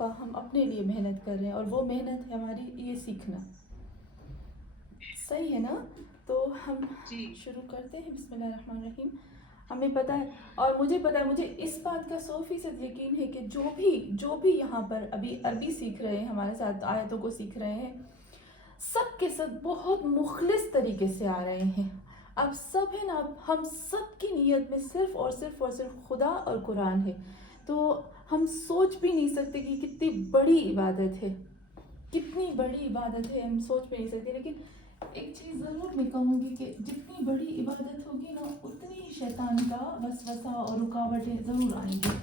दफ़ा हम अपने लिए मेहनत कर रहे हैं, और वो मेहनत है हमारी ये सीखना। सही है ना? तो हम जी शुरू करते हैं। बिस्मिल्लाहिर्रहमानिर्रहीम। हमें पता है, और मुझे पता है, मुझे इस बात का 100% यकीन है कि जो भी यहाँ पर अभी अरबी सीख रहे हैं, हमारे साथ आयतों को सीख रहे हैं, सब के सब बहुत मुखलिस तरीके से आ रहे हैं। अब सब है ना, हम सब की नीयत में सिर्फ और सिर्फ और सिर्फ खुदा और कुरान है। तो हम सोच भी नहीं सकते कि कितनी बड़ी इबादत है, कितनी बड़ी इबादत है, हम सोच भी नहीं सकते। लेकिन एक चीज़ ज़रूर मैं कहूँगी कि जितनी बड़ी इबादत होगी ना, उतनी ही शैतान का वसवसा और रुकावटें ज़रूर आएंगी।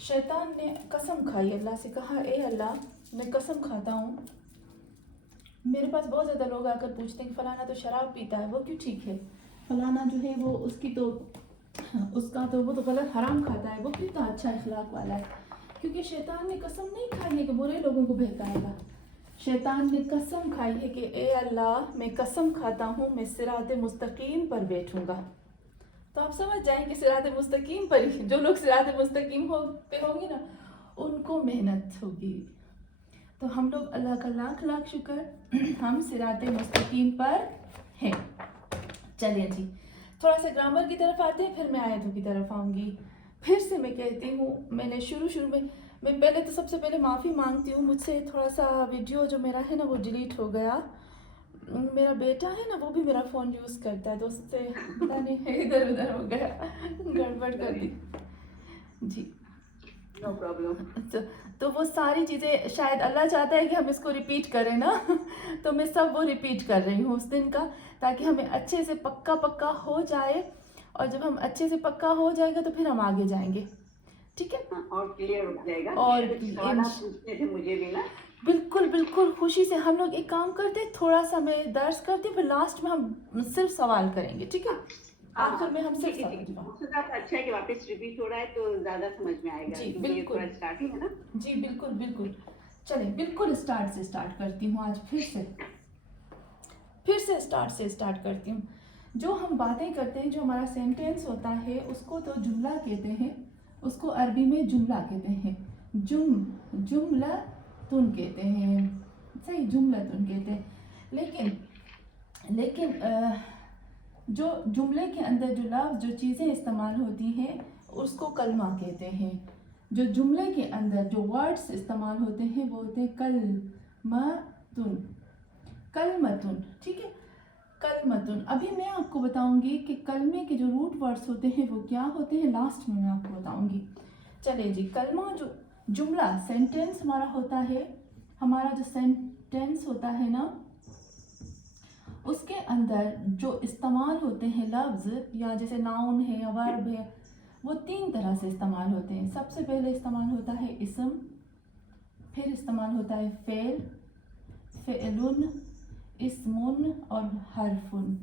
शैतान ने कसम खाई, अल्लाह से कहा, ए अल्लाह, मैं कसम खाता हूँ। मेरे पास बहुत ज़्यादा लोग आकर पूछते हैं कि फ़लाना तो शराब पीता है, वो क्यों ठीक है? फ़लाना जो है वो उसका तो वो तो गलत हराम खाता है, वो कितना अच्छा इखलाक वाला है। क्योंकि शैतान ने कसम नहीं खाई है कि बुरे लोगों को बहकाएगा। शैतान ने कसम खाई है कि ए अल्लाह, मैं कसम खाता हूँ, मैं सिरात मुस्तकीम पर बैठूंगा। तो आप समझ जाएं कि सिरात मुस्तकीम पर ही जो लोग सिरात मुस्तकीम पे होंगे ना, उनको मेहनत होगी। तो हम लोग अल्लाह का लाख लाख शुक्र, हम सिरात मुस्तकीम पर हैं। चलिए जी, थोड़ा सा ग्रामर की तरफ आते हैं, फिर मैं आयतों की तरफ आऊँगी। फिर से मैं कहती हूँ, मैंने शुरू में, मैं पहले तो सबसे पहले माफ़ी मांगती हूँ, मुझसे थोड़ा सा वीडियो जो मेरा है ना वो डिलीट हो गया। मेरा बेटा है ना, वो भी मेरा फ़ोन यूज़ करता है, तो उससे पता नहीं इधर उधर हो गया, गड़बड़ कर दी जी। No problem. तो वो सारी चीज़ें शायद अल्लाह चाहता है कि हम इसको रिपीट करें ना, तो मैं सब वो रिपीट कर रही हूँ उस दिन का, ताकि हमें अच्छे से पक्का पक्का हो जाए। और जब हम अच्छे से पक्का हो जाएगा तो फिर हम आगे जाएंगे, ठीक है? और क्लियर हो जाएगा। और कुछ सवाल आप पूछने थे मुझे भी ना। बिल्कुल बिल्कुल, खुशी से हम लोग एक काम करते हैं, थोड़ा सा मैं दर्ज करती हूँ, फिर लास्ट में हम सिर्फ सवाल करेंगे, ठीक है? आखिर में हम सिर्फ ठीक है ठीक है। सवाल। मकसद आप अच्छा है कि वापस रिपीट हो रहा है तो ज्यादा समझ में आएगा, जी क्योंकि ये बिल्कुल, थोड़ा स्टार्टिंग है ना। जी बिल्कुल बिल्कुल। चलिए, बिल्कुल स्टार्ट से स्टार्ट करती हूँ आज, फिर से स्टार्ट से स्टार्ट करती हूँ। जो हम बातें करते हैं, जो हमारा सेंटेंस होता है, उसको तो जुमला कहते हैं, उसको अरबी में जुमला कहते हैं। जुमला तुन कहते हैं, सही, जुमला तुन कहते हैं। लेकिन जो जुमले के अंदर जो लफ्ज़, जो चीज़ें इस्तेमाल होती हैं, उसको कलमा कहते हैं। जो जुमले के अंदर जो वर्ड्स इस्तेमाल होते हैं वो होते हैं कलमतुन, ठीक है? कलमतुन। अभी मैं आपको बताऊंगी कि कलमे के जो रूट वर्ड्स होते हैं वो क्या होते हैं, लास्ट में मैं आपको बताऊंगी। चलिए जी, कलमा जो जुमला सेंटेंस हमारा होता है, हमारा जो सेंटेंस होता है ना, उसके अंदर जो इस्तेमाल होते हैं लफ्ज़, या जैसे नाउन है या वर्ब है, वो 3 तरह से इस्तेमाल होते हैं। सबसे पहले इस्तेमाल होता है इसम, फिर इस्तेमाल होता है फ़ेल, फ़ेलुन, इस्मुन और हरफुन।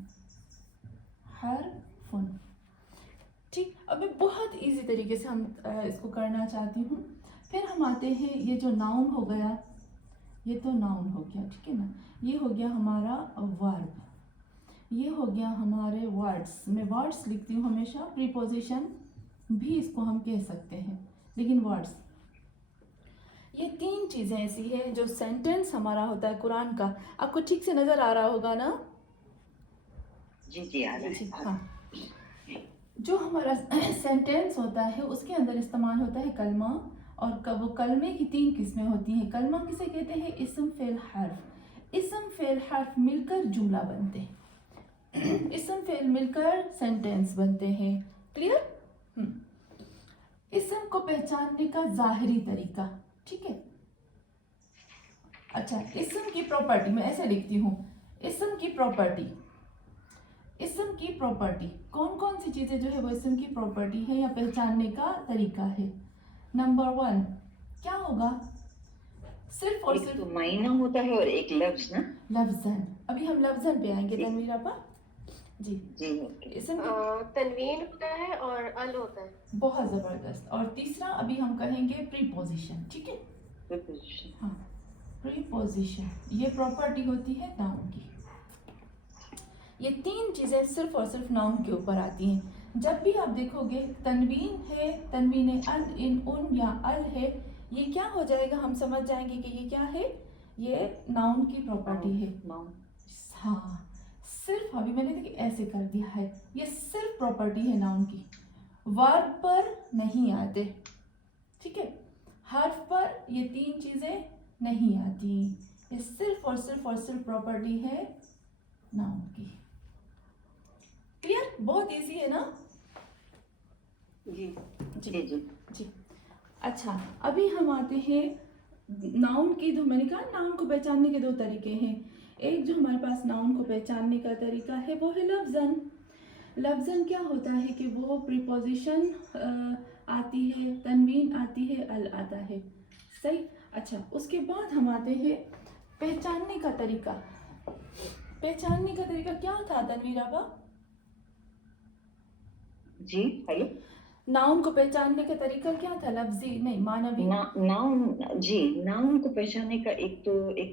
ठीक, अभी बहुत इजी तरीके से हम इसको करना चाहती हूँ। फिर हम आते हैं, ये जो नाउन हो गया, ये तो नाउन हो गया, ठीक है ना? ये हो गया हमारा वर्ब, ये हो गया हमारे वर्ड्स। मैं वर्ड्स लिखती हूँ हमेशा, प्रीपोजिशन भी इसको हम कह सकते हैं, लेकिन वर्ड्स, ये 3 चीज़ें ऐसी है जो सेंटेंस हमारा होता है कुरान का। आपको ठीक से नज़र आ रहा होगा ना? जी जी आ रहा जी है। हाँ। जो हमारा सेंटेंस होता है उसके अंदर इस्तेमाल होता है कलमा, और वो कलमे की 3 किस्में होती हैं। कलमा किसे कहते हैं? इस्म फेल हर्फ। इस्म फेल हर्फ मिलकर जुमला बनते हैं, इस्म फेल मिलकर सेंटेंस बनते हैं। क्लियर? इस्म को पहचानने का ज़ाहिरी तरीका, ठीक है? अच्छा, इस्म की प्रॉपर्टी मैं ऐसे लिखती हूँ, इस्म की प्रॉपर्टी, इस्म की प्रॉपर्टी, कौन कौन सी चीज़ें जो है वो इस्म की प्रॉपर्टी है या पहचानने का तरीका है। नंबर 1 क्या होगा? सिर्फ और एक सिर्फ तो मायना होता है और एक लफ्ज ना। लफ्जन। अभी हम लफ्जन पे आएंगे जी तनवीर आपा जी। जी ओके। इस्म की तनवीन होता है और अल होता है। बहुत ज़बरदस्त। और तीसरा अभी हम कहेंगे प्रीपोजिशन, ठीक है? प्रीपोजिशन। हाँ, प्रीपोजिशन ये प्रॉपर्टी होती है नाउन की। ये 3 चीज़ें सिर्फ और सिर्फ नाउन के ऊपर आती हैं। जब भी आप देखोगे तनवीन है, तनवीन अल, इन, उन या अल है, ये क्या हो जाएगा, हम समझ जाएंगे कि ये क्या है, ये नाउन की प्रॉपर्टी है। नाउन। हाँ, सिर्फ अभी मैंने देखिए ऐसे कर दिया है, ये सिर्फ प्रॉपर्टी है नाउन की, वर्ब पर नहीं आते, ठीक है। हर्फ पर ये तीन चीजें नहीं आती, ये सिर्फ और सिर्फ प्रॉपर्टी है नाउन की। क्लियर? बहुत इजी है ना? जी जी जी जी। जी। अच्छा, अभी हम आते हैं नाउन की। दो, मैंने कहा नाउन को पहचानने के दो तरीके हैं। एक जो हमारे पास नाउन को पहचानने का तरीका है वो है लफ्ज़न। लफ्ज़न क्या होता है कि वो प्रीपोजिशन आती है, तनवीन आती है, अल आता है, सही। अच्छा, उसके बाद हम आते हैं पहचानने का तरीका। पहचानने का तरीका क्या था तनवीर आबा? जी हेलो। नाउन को पहचानने का तरीका क्या था? लफ्जी नहीं, मानवी। नाउन जी, नाउन को पहचानने का एक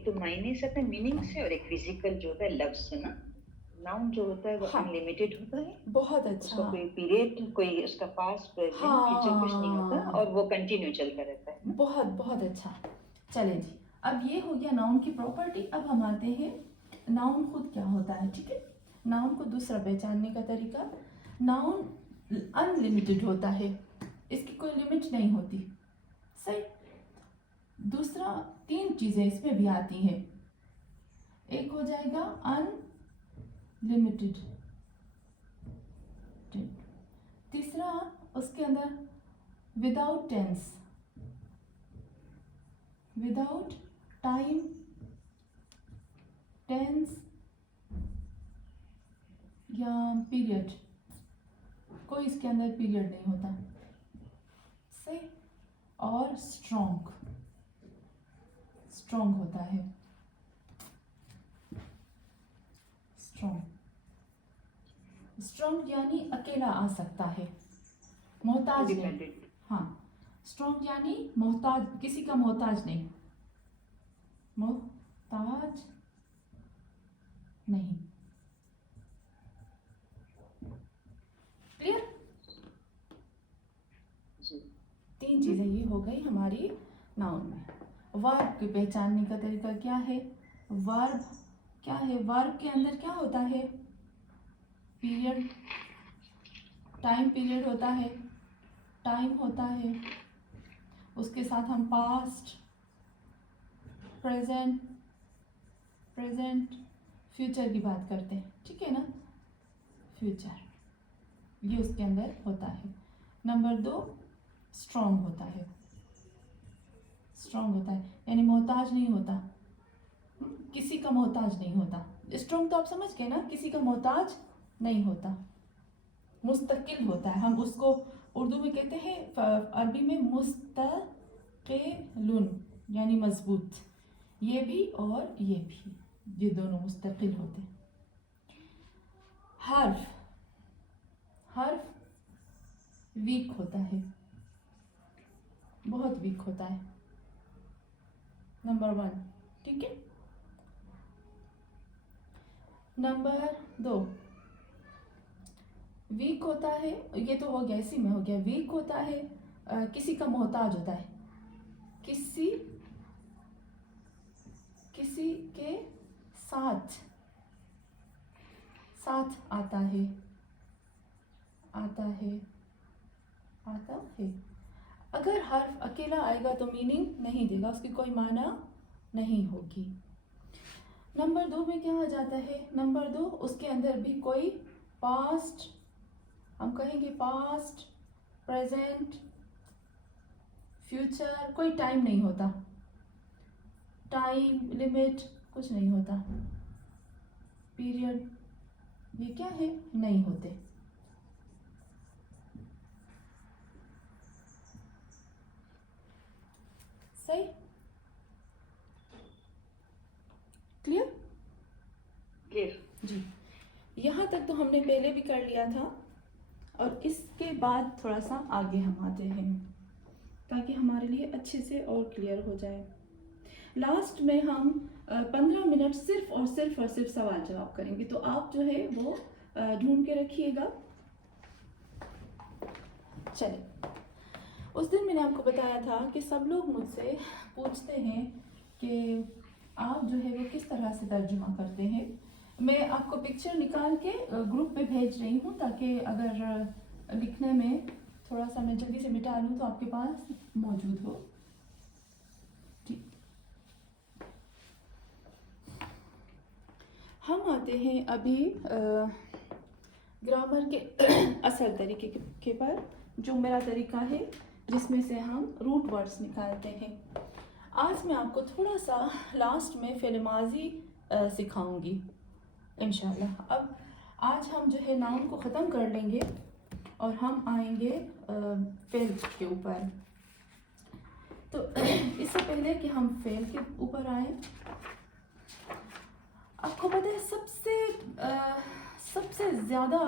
तो मायने से, मीनिंग से, और एक फिजिकल जो होता है लफ्ज से ना। नाउन जो होता है वो हाँ, अनलिमिटेड होता है, बहुत अच्छा। उसका कोई पीरियड, कोई उसका पास्ट प्रेजेंट फ्यूचर कुछ नहीं होता, हाँ, और वो कंटिन्यू चलता रहता है ना। बहुत बहुत अच्छा। चलें जी, अब ये हो गया नाउन की प्रॉपर्टी। अब हम आते हैं नाउन खुद क्या होता है, ठीक है। नाउन को दूसरा पहचानने का तरीका, नाउन अनलिमिटेड होता है, इसकी कोई लिमिट नहीं होती, सही। दूसरा, तीन चीज़ें इसमें भी आती हैं। एक हो जाएगा अनलिमिटेड, तीसरा उसके अंदर without tense, without time, tense या पीरियड, कोई इसके अंदर पीरियड नहीं होता, सही। और स्ट्रॉन्ग, स्ट्रॉन्ग होता है, स्ट्रॉन्ग। स्ट्रॉन्ग यानी अकेला आ सकता है, मोहताज नहीं। इंडिपेंडेंट। हाँ, स्ट्रॉन्ग यानी मोहताज, किसी का मोहताज नहीं, मोहताज नहीं। क्लियर? जी तीन चीजें ये हो गई हमारी नाउन में। वर्ब के पहचानने का तरीका क्या है? वर्ब क्या है? वर्ब के अंदर क्या होता है? पीरियड, टाइम पीरियड होता है, टाइम होता है, उसके साथ हम पास्ट, प्रेजेंट, प्रेजेंट, फ्यूचर की बात करते हैं, ठीक है ना, फ्यूचर, ये उसके अंदर होता है। नंबर दो, स्ट्रॉन्ग होता है, स्ट्रॉन्ग होता है यानी मोहताज नहीं होता, किसी का मोहताज नहीं होता। स्ट्रॉन्ग तो आप समझ गए ना, किसी का मोहताज नहीं होता, मुस्तकिल होता है। हम उसको उर्दू में कहते हैं, अरबी में मुस्तकिलुन यानी मजबूत, ये भी और ये भी, ये दोनों मुस्तकिल होते हैं। हर्फ, हर्फ वीक होता है, बहुत वीक होता है, नंबर वन, ठीक है। नंबर दो, वीक होता है, ये तो हो गया, इसी में हो गया, वीक होता है, किसी का मोहताज होता है, किसी किसी के साथ, साथ आता है, आता है, आता है। अगर हर्फ अकेला आएगा तो मीनिंग नहीं देगा, उसकी कोई माना नहीं होगी। नंबर दो में क्या आ जाता है? नंबर दो, उसके अंदर भी कोई पास्ट, हम कहेंगे पास्ट, प्रेजेंट, फ्यूचर, कोई टाइम नहीं होता, टाइम लिमिट कुछ नहीं होता, पीरियड, ये क्या है? नहीं होते। सही? क्लियर? क्लियर। जी, यहाँ तक तो हमने पहले भी कर लिया था, और इसके बाद थोड़ा सा आगे हम आते हैं ताकि हमारे लिए अच्छे से और क्लियर हो जाए। लास्ट में हम 15 मिनट सिर्फ और सिर्फ सवाल जवाब करेंगे, तो आप जो है वो ढूंढ के रखिएगा। चलिए, उस दिन मैंने आपको बताया था कि सब लोग मुझसे पूछते हैं कि आप जो है वो किस तरह से तर्जुमा करते हैं। मैं आपको पिक्चर निकाल के ग्रुप पे भेज रही हूँ, ताकि अगर लिखने में थोड़ा सा मैं जल्दी से मिटा लूँ तो आपके पास मौजूद हो। ठीक, हम आते हैं अभी ग्रामर के असल तरीके के पर, जो मेरा तरीका है जिसमें से हम रूट वर्ड्स निकालते हैं। आज मैं आपको थोड़ा सा लास्ट में फ़िल माज़ी सिखाऊंगी इंशाल्लाह। अब आज हम जो है नाउन को ख़त्म कर लेंगे और हम आएंगे फ़िल के ऊपर। तो इससे पहले कि हम फ़िल के ऊपर आए, आपको पता है सबसे ज़्यादा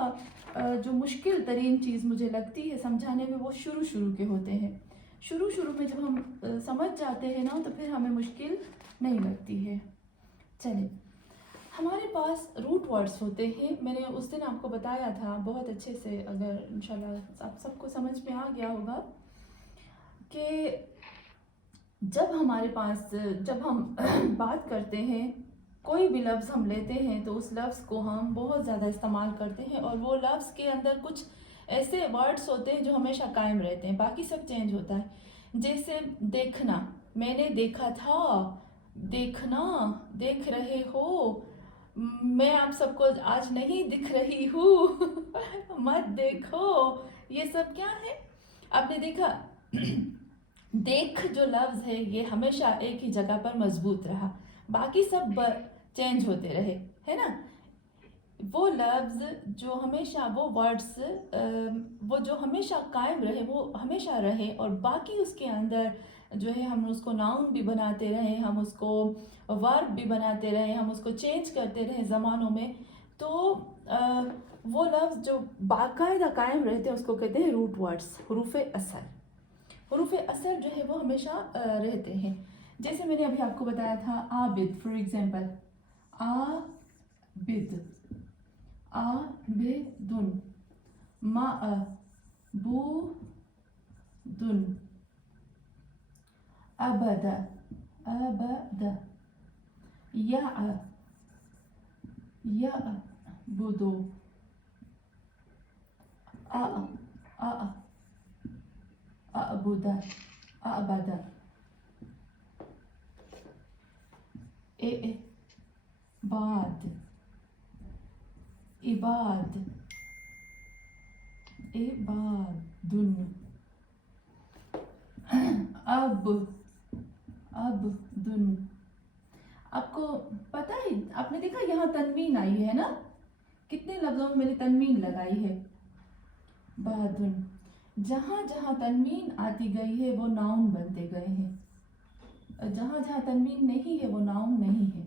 जो मुश्किल तरीन चीज़ मुझे लगती है समझाने में, वो शुरू के होते हैं। शुरू में जब हम समझ जाते हैं ना, तो फिर हमें मुश्किल नहीं लगती है। चलिए, हमारे पास रूट वर्ड्स होते हैं। मैंने उस दिन आपको बताया था बहुत अच्छे से, अगर इंशाल्लाह आप सबको समझ में आ गया होगा कि जब हमारे पास, जब हम बात करते हैं, कोई भी लफ्ज़ हम लेते हैं तो उस लफ्ज़ को हम बहुत ज़्यादा इस्तेमाल करते हैं, और वो लफ्ज़ के अंदर कुछ ऐसे वर्ड्स होते हैं जो हमेशा कायम रहते हैं, बाकी सब चेंज होता है। जैसे देखना, मैंने देखा था, देखना, देख रहे हो, मैं आप सबको आज नहीं दिख रही हूँ मत देखो, ये सब क्या है? आपने देखा देख जो लफ्ज़ है ये हमेशा एक ही जगह पर मजबूत रहा, बाकी सब चेंज होते रहे, है ना। वो लफ्ज़ जो हमेशा, वो वर्ड्स वो जो हमेशा कायम रहे, वो हमेशा रहे, और बाकी उसके अंदर जो है हम उसको नाउन भी बनाते रहे, हम उसको वर्ब भी बनाते रहे, हम उसको चेंज करते रहे ज़मानों में, तो वो लफ्ज़ जो बाकायदा कायम रहते हैं उसको कहते हैं रूट वर्ड्स, हरूफ असल। हरूफ असल जो है वो हमेशा रहते हैं। जैसे मैंने अभी आपको बताया था आबिद, फॉर एग्जांपल आबिद, आबिदुन, माअबुदुन, अबद, अबद, यअबुदु, अअबुद, अअबद, इबाद, इबाद, इबादुन, अबदुन। आपको पता है, आपने देखा यहाँ तनवीन आई है ना, कितने लफ्ज़ों में मैंने तनवीन लगाई है, बादुन। जहाँ जहाँ तनवीन आती गई है वो नाउन बनते गए हैं, जहाँ जहाँ तनवीन नहीं है वो नाउन नहीं है।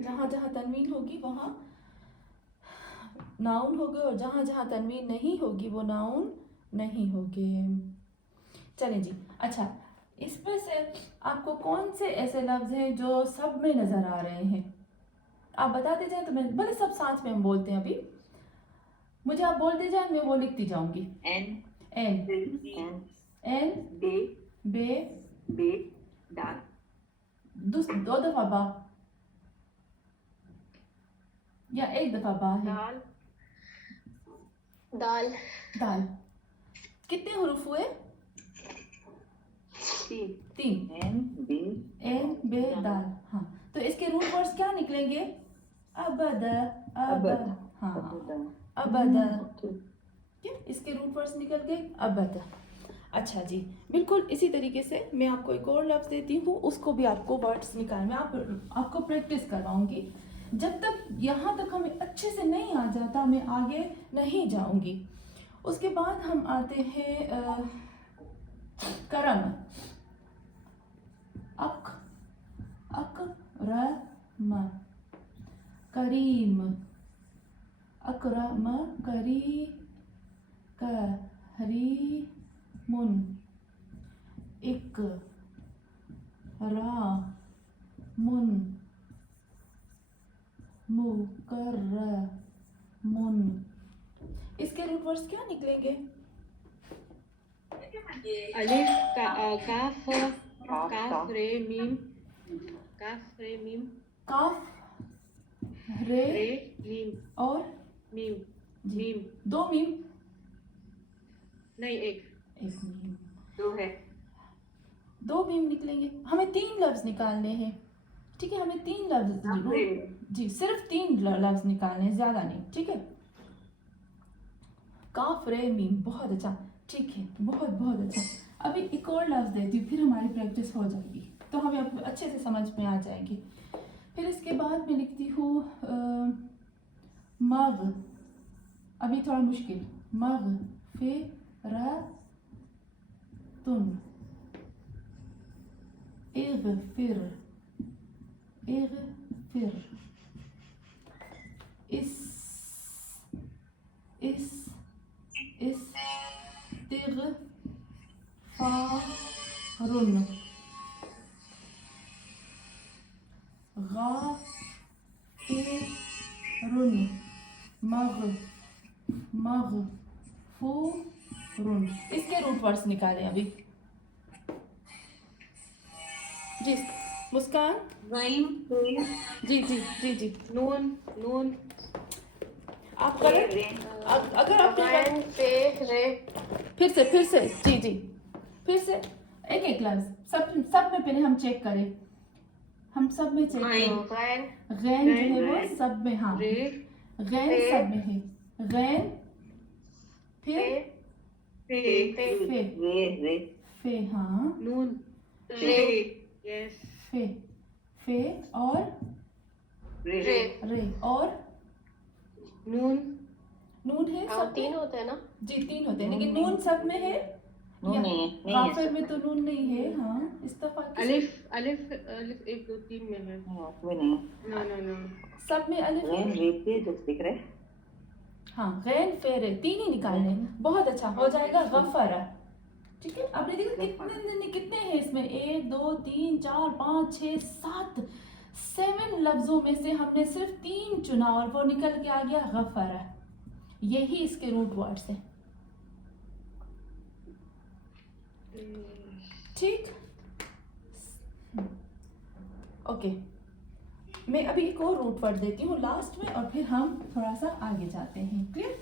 जहाँ जहाँ तनवीन होगी वहाँ नाउन होगे, और जहाँ जहाँ तनवीन नहीं होगी वो नाउन नहीं होगे। चलें जी, अच्छा, इसमें से आपको कौन से ऐसे लफ्ज़ हैं जो सब में नज़र आ रहे हैं? आप बताते जाएं तो मैं, भले सब साथ में हम बोलते हैं, अभी मुझे आप बोलते जाएं, मैं वो लिखती जाऊंगी। एन, एन, एन, बे, बे, बे, दाल, दो दफ़ा बा, या एक दफ़ा बा है? दाल, दाल, दाल। कितने हुरूफ हुए? तीन। एन, बे, एन, बे, दाल। हाँ, तो इसके रूट वर्ड्स क्या निकलेंगे? अबद, अबद, हाँ, अबद। अबद। क्या इसके रूट वर्ड्स निकल गए? अबद। अच्छा जी, बिल्कुल इसी तरीके से मैं आपको एक और लफ्ज़ देती हूँ, उसको भी आपको वर्ड्स निकालने, आपको प्रैक्टिस करवाऊंगी। जब तक यहाँ तक हमें अच्छे से नहीं आ जाता, मैं आगे नहीं जाऊंगी। उसके बाद हम आते हैं करम, अकरम, करीम, अकरम, करीमुन, इकरामुन, मुकर्रमुन। इसके रूट वर्ड्स क्या निकलेंगे? अलिफ काफ काफ काफ रे मीम काफ रे मीम काफ रे रे मीम और मीम जी मीम दो मीम नहीं एक एक मीम दो है। दो मीम निकलेंगे। हमें 3 लफ्ज निकालने हैं, ठीक है? हमें 3 लफ्ज जी सिर्फ 3 लफ्ज निकालने हैं, ज्यादा नहीं, ठीक है? काफ रे मीम, बहुत अच्छा, ठीक है, बहुत बहुत अच्छा। अभी एक और लफ्ज देती हूँ, फिर हमारी प्रैक्टिस हो जाएगी, तो हमें अब अच्छे से समझ में आ जाएगी। फिर इसके बाद मैं लिखती हूँ मग, अभी थोड़ा मुश्किल, मग फे रा तुन, इग़फिर, इग़फिर, इस्तिग़फ़ारुन, गाफ़िरुन, मग़फ़ूरुन। इसके रूट वर्ड्स निकालें अभी। जी मुस्कान, गैन जी जी जी जी, नून नून आप करें। अगर आप गैन पे रे फिर से जी जी, फिर से एक एक लफ्ज, सब में पहले हम चेक करें, हम सब में चेक करें। गैन गैन जो है वो सब में, हाँ रे गैन सब में है, गैन फिर पे पे पे रे फे, हाँ नून रे यस फे और रे रे और नून नून है सब 3 में? होते हैं ना? जी 3 होते हैं, लेकिन नून सब में है नून या नहीं है, नहीं है काफिर सब में तो नून नहीं है। हाँ इस्तफा अलिफ अलिफ अलिफ 1 2 3 में है। उसमें नहीं है। नो नो नो सब में अलिफ है। गैन रे पे जो दिख रहा है, हाँ गैन फेरे 3 ही निकालने हैं। बहुत अच्छा हो जाएगा गफरा, ठीक है? आपने देखा कितने हैं इसमें, 1 2 3 4 5 6 7 लफ्जों में से हमने सिर्फ 3 चुना और वो निकल के आ गया गफरा। यही इसके रूट वर्ड्स हैं, ठीक? ओके, मैं अभी एक और रूट वर्ड देती हूँ लास्ट में और फिर हम थोड़ा सा आगे जाते हैं, क्लियर?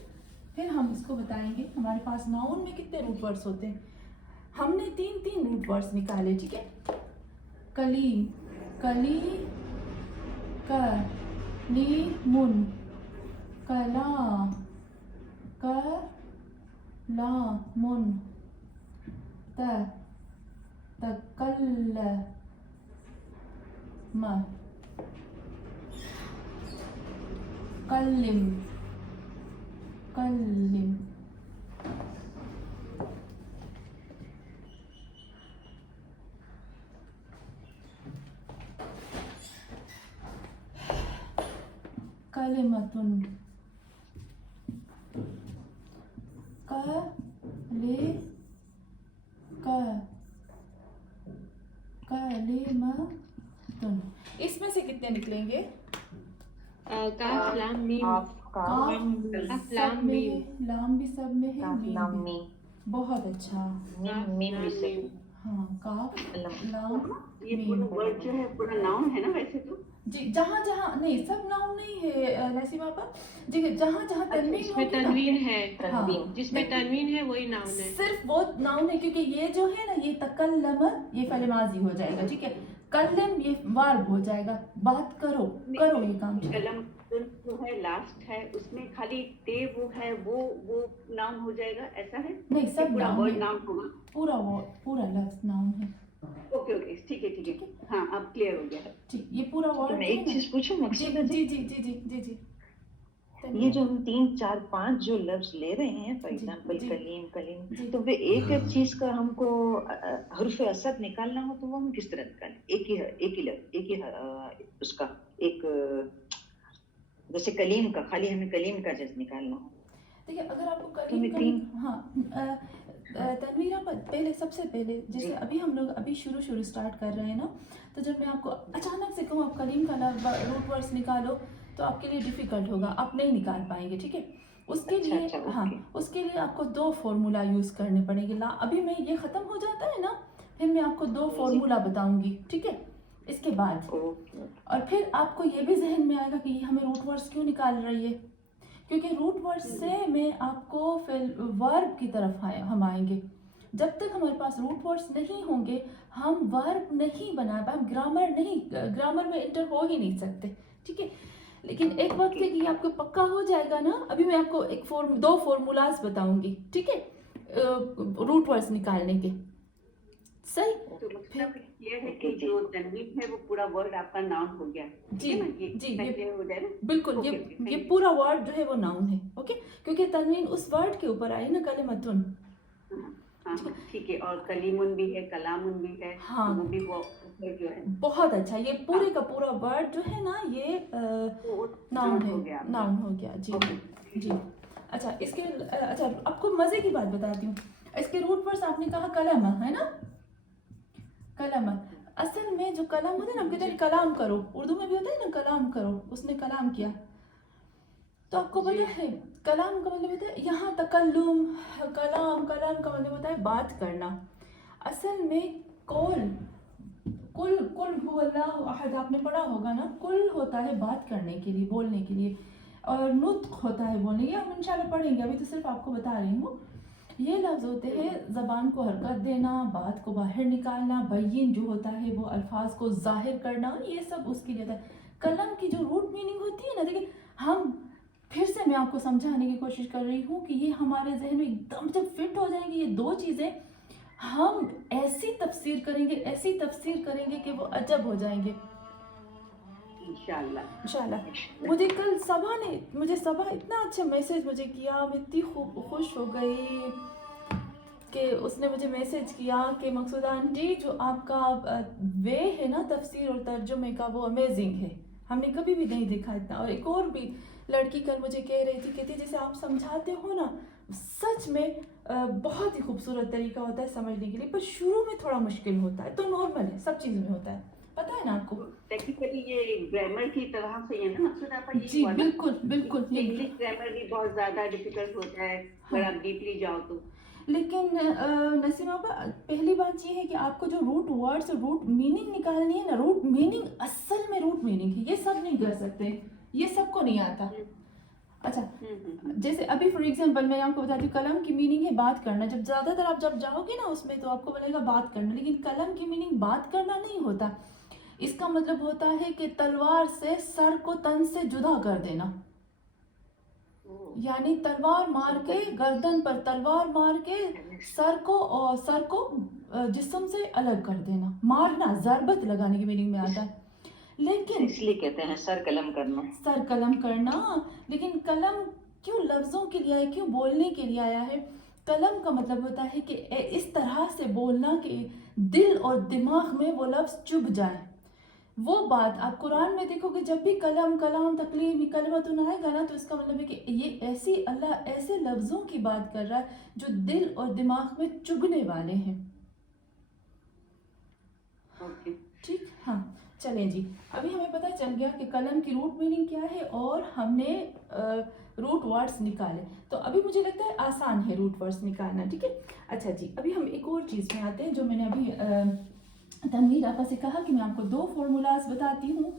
फिर हम इसको बताएंगे हमारे पास नाउन में कितने रूट वर्ड्स होते हैं। हमने 3 रूट वर्ड्स निकाले, ठीक है? कलीम, कली, कलीमुन, कला, कलामुन, तकल्लम, कल्लिम, कल्लिम, कलिमतुन, कलिमतुन। इसमें से कितने निकलेंगे? काफ लाम मीम काफ काफ काफ सब लाम में मीम है, लाम भी सब में है, काफ मीम लाम भी। मीम, बहुत अच्छा, मीम भी सब है। हाँ काफ लम। लाम ये मीम। पूरा वर्ड जो है पूरा नाउन है ना वैसे तो? जी जहाँ जहाँ नहीं, सब नाउन नहीं है नसीमा पर जी, जहाँ जहाँ तनवीन इसमें होगी ना, तनवीन है, तनवीन। जिसमें तनवीन है वही नाउन है। सिर्फ वो नाउन है, क्योंकि ये जो है ना, ये तकल्लम, ये फ़इल माज़ी हो जाएगा, ठीक है? कल्लम ये वर्ब हो जाएगा, बात करो ये काम। कलम जो है लास्ट है उसमें खाली ते वो है, वो नाउन हो जाएगा, ऐसा है? नहीं, सब पूरा नाउन वर्ड है, नाउन होगा? पूरा लफ्ज नाउन है, ओके ठीक है हाँ अब क्लियर हो गया। ठीक? ये पूरा तो वर्ड मैं एक चीज पूछूं जी मकसद है, जी जी जी जी जी जी ये जो हम 3 4 5 जो लफ्ज ले रहे हैं, फॉर जी, एग्जांपल जी, कलीम कलीम, जी। तो वे एक एक चीज का हमको हर्फ असद निकालना हो तो वो हम किस तरह निकालें? एक ही उसका एक जैसे कलीम का, खाली हमें कलीम का जज निकालना हो देखिए अगर आपको तो कलीम मैं का, 3 हाँ तनवीरा, पहले सबसे पहले जैसे जी। अभी हम लोग अभी शुरू स्टार्ट कर रहे हैं ना, तो जब मैं आपको अचानक से कहूँ आप कलीम का रूट वर्ड्स निकालो तो आपके लिए डिफ़िकल्ट होगा, आप नहीं निकाल पाएंगे, ठीक है? उसके अच्छा, लिए अच्छा, हाँ, ओके। उसके लिए आपको 2 फॉर्मूला यूज़ करने पड़ेंगे। ला अभी मैं ये ख़त्म हो जाता है ना, फिर मैं आपको 2 जी, फॉर्मूला बताऊंगी, ठीक है? इसके बाद ओके, ओके। और फिर आपको ये भी जहन में आएगा कि ये हमें रूट वर्ड्स क्यों निकाल रही है, क्योंकि रूट वर्ड्स से मैं आपको फिर वर्ब की तरफ हम आएंगे। जब तक हमारे पास रूट वर्ड्स नहीं होंगे हम वर्ब नहीं बना पाए, हम ग्रामर में इंटर हो ही नहीं सकते, ठीक है? लेकिन एक वक्त है कि ये आपको पक्का हो जाएगा ना। अभी मैं आपको 2 फॉर्मूलाज बताऊंगी, ठीक है, रूट वर्ड्स निकालने के। सही? तो फिर मतलब ये है कि जो तनवीन है वो पूरा वर्ड आपका नाउन हो गया, ठीक जी है ना? ये जी, इतना क्लियर हो जाए ना? बिल्कुल ओके, ये ओके, ये थैंक यू। पूरा वर्ड जो है वो नाउन है, ओके? क्योंकि तनवीन उस वर्ड के ऊपर आई ना, कलिमतुन। हाँ, हाँ, हाँ, ठीक है। और कलीमुन भी है, कलामुन भी है, हाँ, तो वो भी वो जो है बहुत अच्छा। ये पूरे का पूरा वर्ड जो है ना ये वो नाउन हो है, गया आपका। नाउन हो गया जी ओके, जी। अच्छा इसके अच्छा आपको मज़े की बात बताती हूँ। इसके रूट वर्ड्स आपने कहा कलम है ना, कलम। असल में जो कलम होता है ना, हम कहते हैं कलाम करो, उर्दू में भी होता है ना कलाम करो, उसने कलाम किया। तो आपको पता है कलाम का मतलब होता है यहाँ तकल्लुम, कलाम का मतलब होता है बात करना। असल में कुल कुल कुल हुवल्लाहु अहद आपने पढ़ा होगा ना, कुल होता है बात करने के लिए, बोलने के लिए, और नुत्क होता है बोलने, ये हम इंशाल्लाह पढ़ेंगे, अभी तो सिर्फ आपको बता रही हूँ। ये लफ्ज़ होते हैं ज़बान को हरकत देना, बात को बाहर निकालना, बय्यन जो होता है वो अल्फाज को ज़ाहिर करना, ये सब उसके लिए होता है। कलम की जो रूट मीनिंग होती है ना, देखिए हम फिर से मैं आपको समझाने की कोशिश कर रही हूँ कि ये हमारे जहन में एकदम जब फिट हो जाएंगी ये 2 चीज़ें, हम ऐसी तफसीर करेंगे कि वो अजब हो जाएंगे इंशाल्लाह। इंशाल्लाह। मुझे सबा इतना अच्छा मैसेज मुझे किया, मैं इतनी खुश हो गई कि उसने मुझे मैसेज किया कि मकसूदा आंटी जो आपका वे है ना तफसीर और तर्जुमे का वो अमेजिंग है, हमने कभी भी नहीं देखा इतना। और एक और भी लड़की कल मुझे कह रही थी, कहती जैसे आप समझाते हो ना सच में बहुत ही खूबसूरत तरीका होता है समझने के लिए, पर शुरू में थोड़ा मुश्किल होता है, तो नॉर्मल है, सब चीज़ों में होता है, पता है ना आपको। टेक्निकली ये ग्रामर की तरह से है ना मकसूद आपका, ये जी हुआ ना? बिल्कुल इंग्लिश ग्रामर भी बहुत ज्यादा डिफिकल्ट होता है अगर आप डीपली जाओ तो। लेकिन नसीमा आपा, पहली बात ये है कि आपको जो रूट वर्ड्स रूट मीनिंग निकालनी है ना, रूट मीनिंग असल में रूट मीनिंग है, ये सब नहीं कर सकते, ये सबको नहीं आता। अच्छा जैसे अभी फॉर एग्जांपल मैं आपको बताती हूँ, कलम की मीनिंग है बात करना। जब ज़्यादातर आप जब जाओगे ना उसमें तो आपको बोलेगा बात करना, लेकिन कलम की मीनिंग बात करना नहीं होता। इसका मतलब होता है कि तलवार से सर को तन से जुदा कर देना, यानी तलवार मार के गर्दन पर तलवार मार के सर को जिस्म से अलग कर देना, मारना, ज़रबत लगाने की मीनिंग में आता है। लेकिन इसलिए कहते हैं सर कलम करना। सर कलम करना, लेकिन कलम क्यों लफ्ज़ों के लिए आया, क्यों बोलने के लिए आया है? कलम का मतलब होता है कि इस तरह से बोलना कि दिल और दिमाग में वो लफ्ज़ चुभ जाए। वो बात आप कुरान में देखोगे, जब भी कलम कलाम तकलीम कलमतुन आएगा ना, तो इसका मतलब है कि ये ऐसी अल्लाह ऐसे लफ्ज़ों की बात कर रहा है जो दिल और दिमाग में चुभने वाले हैं। ओके, ठीक, हाँ चलें जी, अभी हमें पता चल गया कि कलम की रूट मीनिंग क्या है और हमने रूट वर्ड्स निकाले। तो अभी मुझे लगता है आसान है रूट वर्ड्स निकालना, ठीक है। अच्छा जी, अभी हम एक और चीज़ में आते हैं जो मैंने अभी तनवीर आपा से कहा कि मैं आपको 2 फार्मूलाज बताती हूँ।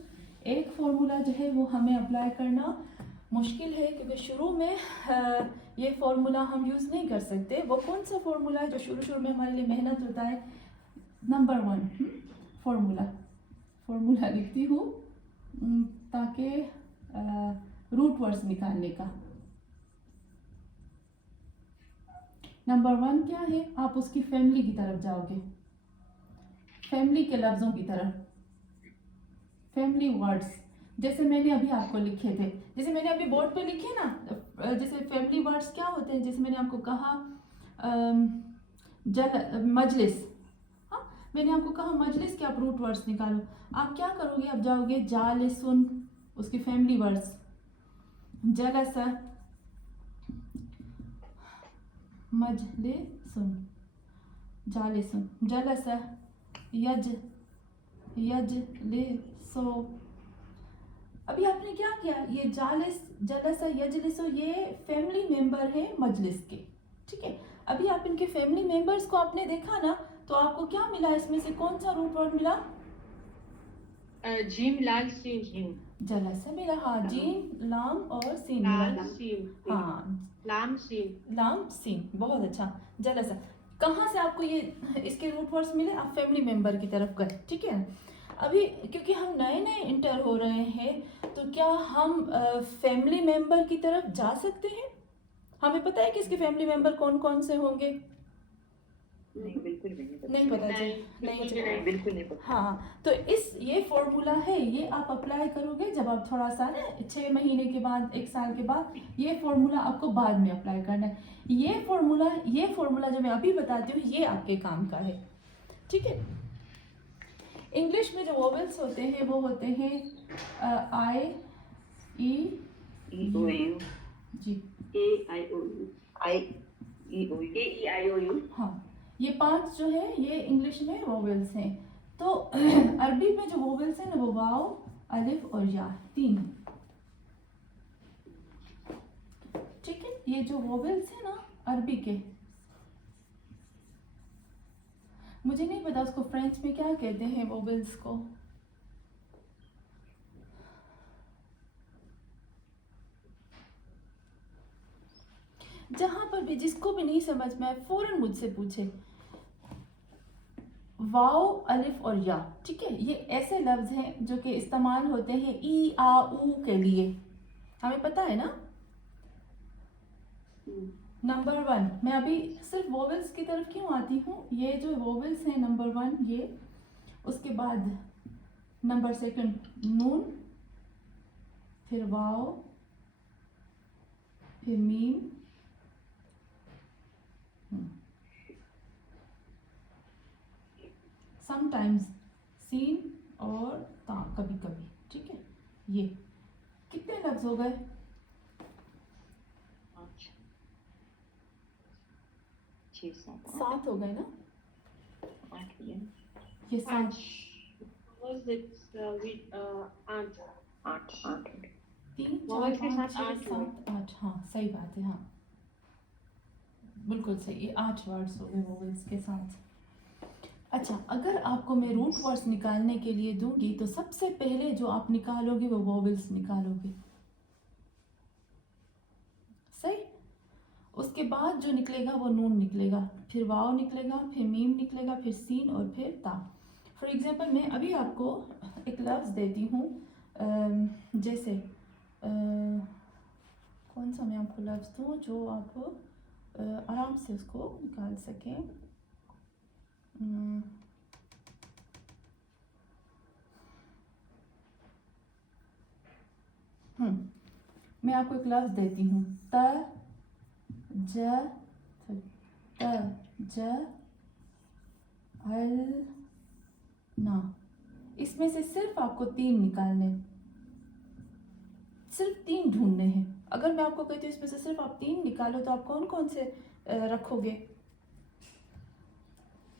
एक फार्मूला जो है वो हमें अप्लाई करना मुश्किल है क्योंकि शुरू में ये फार्मूला हम यूज़ नहीं कर सकते। वो कौन सा फार्मूला है जो शुरू में हमारे लिए मेहनत होता है? नंबर 1 फार्मूला लिखती हूँ ताकि रूट वर्ड्स निकालने का। नंबर 1 क्या है? आप उसकी फैमिली की तरफ जाओगे, फैमिली के लफ्ज़ों की तरफ, फैमिली वर्ड्स जैसे मैंने अभी आपको लिखे थे, जैसे मैंने अभी बोर्ड पे लिखे ना, जैसे फैमिली वर्ड्स क्या होते हैं, जैसे मैंने आपको कहा मजलिस, हाँ मैंने आपको कहा मजलिस के आप रूट वर्ड्स निकालो। आप क्या करोगे? आप जाओगे जालिसुन, उसकी फैमिली वर्ड्स, जलसा, मजलिसुन, जालिसुन, जलसा, यजलिसो, अभी आपने क्या किया, ये जालिस, जलसा, यजलिसो, ये फैमिली मेंबर है मजलिस के, ठीक है। अभी आप इनके फैमिली मेंबर्स को आपने देखा ना, तो आपको क्या मिला, इसमें से कौन सा रूट वर्ड मिला? जीम लाल सीन। जीम जलसा मिला, हाँ, जीन लाम और सीन लाल मिला, सीन। हाँ, लाम सीन। लाम सीन, बहुत अच्छा। जलसा, कहाँ से आपको ये इसके रूट वर्ड्स मिले? आप फैमिली मेंबर की तरफ गए, ठीक है। अभी क्योंकि हम नए नए इंटर हो रहे हैं, तो क्या हम फैमिली मेंबर की तरफ जा सकते हैं? हमें पता है कि इसके फैमिली मेंबर कौन कौन से होंगे? नहीं, बिल्कुल भी नहीं पता। नहीं पता नहीं, नहीं बिल्कुल भी चला। नहीं। बिल्कुल नहीं पता। हाँ, तो ये फॉर्मूला है, ये आप अप्लाई करोगे जब आप थोड़ा सा ना 6 महीने के बाद, 1 साल के बाद, ये फॉर्मूला आपको बाद में अप्लाई करना है। ये फॉर्मूला जो मैं अभी बताती हूँ, ये आपके काम का है, ठीक है। इंग्लिश में जो वोवेल्स होते हैं वो होते हैं I, E, E O U, जी, AIOU, I E O U, AEIOU, हाँ, ये 5 जो है ये इंग्लिश में वोवेल्स हैं। तो अरबी में जो वोवेल्स हैं ना, वो वाव, अलिफ और या, 3, ठीक है। ये जो वोवेल्स हैं ना अरबी के, मुझे नहीं पता उसको फ्रेंच में क्या कहते हैं वोवेल्स को। जहां पर भी जिसको भी नहीं समझ में आए फौरन मुझसे पूछे। वाव, अलिफ और या, ठीक है, ये ऐसे लफ्ज हैं जो कि इस्तेमाल होते हैं ई, आ, ऊ के लिए, हमें पता है ना। नंबर 1, मैं अभी सिर्फ वोवेल्स की तरफ क्यों आती हूँ, ये जो वोवेल्स हैं नंबर 1 ये, उसके बाद नंबर 2 नून, फिर वाव, फिर मीम, समटाइम्स सीन और ता, कभी कभी, ठीक है। ये कितने लफ्ज हो गए? 6 7 7 हो गए ना, 8 हुए, ये 7, Was it आठ? 8 3 वोवेल 4 के 5 साथ 6 8 हुए। 7 8, हाँ सही बात है, हाँ बिल्कुल सही, ये 8 वर्ड्स हो गए वोवेल्स के साथ। अच्छा, अगर आपको मैं रूट वर्ड्स निकालने के लिए दूंगी तो सबसे पहले जो आप निकालोगे वो वोवेल्स निकालोगे, सही। उसके बाद जो निकलेगा वो नून निकलेगा, फिर वाव निकलेगा, फिर मीम निकलेगा, फिर सीन और फिर ता। फॉर एग्जांपल मैं अभी आपको एक लफ्ज़ देती हूँ, जैसे कौन सा मैं आपको लफ्ज़ दूँ जो आप आराम से उसको निकाल सकें। मैं आपको एक लफ्ज़ देती हूँ, त ज अल ना, इसमें से सिर्फ आपको 3 निकालने, सिर्फ 3 ढूंढने हैं। अगर मैं आपको कहती हूँ इसमें से सिर्फ आप 3 निकालो तो आप कौन कौन से रखोगे?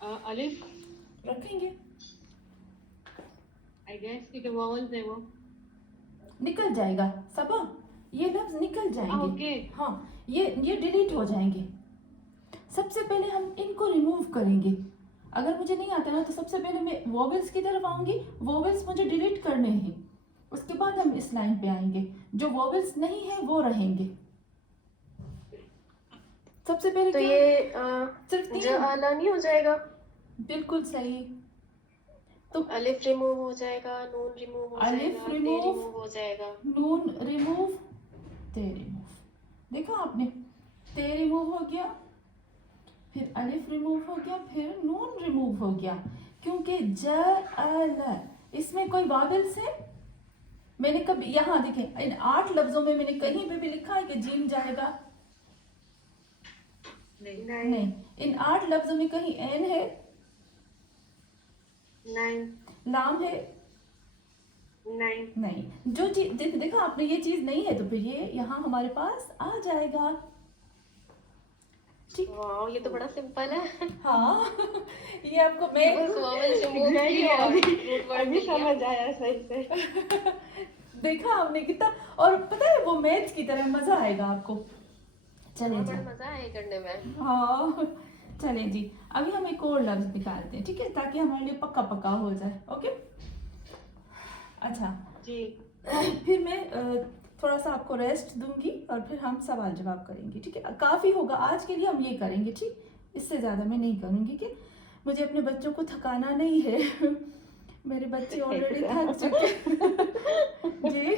अलिफ, रखेंगे, आई गेस कि जो वोवेल्स है वो। निकल जाएगा सबा, ये लफ्ज निकल जाएंगे, ओके। हाँ, ये डिलीट हो जाएंगे। सबसे पहले हम इनको रिमूव करेंगे। अगर मुझे नहीं आता ना तो सबसे पहले मैं वोवेल्स की तरफ आऊंगी, वोवेल्स मुझे डिलीट करने हैं, उसके बाद हम इस लाइन पे आएंगे। जो वोवेल्स नहीं है वो रहेंगे। सबसे पहले तो क्या? ये सिर्फ 3, जआला नहीं हो जाएगा? बिल्कुल सही। तो अलिफ रिमूव हो जाएगा, नून रिमूव हो अलिफ जाएगा, ते remove, रिमूव हो जाएगा। नून रिमूव, ते रिमूव, देखा आपने, ते रिमूव हो गया, फिर अलिफ रिमूव हो गया, फिर नून रिमूव हो गया, क्योंकि ज इसमें कोई वावेल्स है? मैंने कभी, यहाँ देखें, इन 8 लफ्जों में मैंने कहीं पे भी लिखा है कि जीम जाएगा? नहीं। इन 8 लफ्जों में कहीं एन है? नहीं। लाम है? नहीं। नहीं। जो चीज देखा आपने, ये चीज नहीं है तो फिर ये यहाँ हमारे पास आ जाएगा, ठीक। वाह, ये तो बड़ा सिंपल है। हाँ ये आपको मैं बस वोवेल्स रिमूव किया और रूट वर्ड अभी मिल गया। समझ आया सही से। देखा आपने कितना, और पता है वो मैथ्स की तरह मजा आएगा आपको। चलें हाँ, जी, बड़ा मजा है करने में। हाँ चलें जी, अभी हम एक और लफ्ज निकालते हैं, ठीक है, ताकि हमारे लिए पक्का पक्का हो जाए। ओके, अच्छा जी। फिर मैं थोड़ा सा आपको रेस्ट दूंगी और फिर हम सवाल जवाब करेंगे, ठीक है। काफ़ी होगा आज के लिए, हम ये करेंगे, ठीक, इससे ज़्यादा मैं नहीं करूँगी कि मुझे अपने बच्चों को थकाना नहीं है। मेरे बच्चे ऑलरेडी थक चुके जी।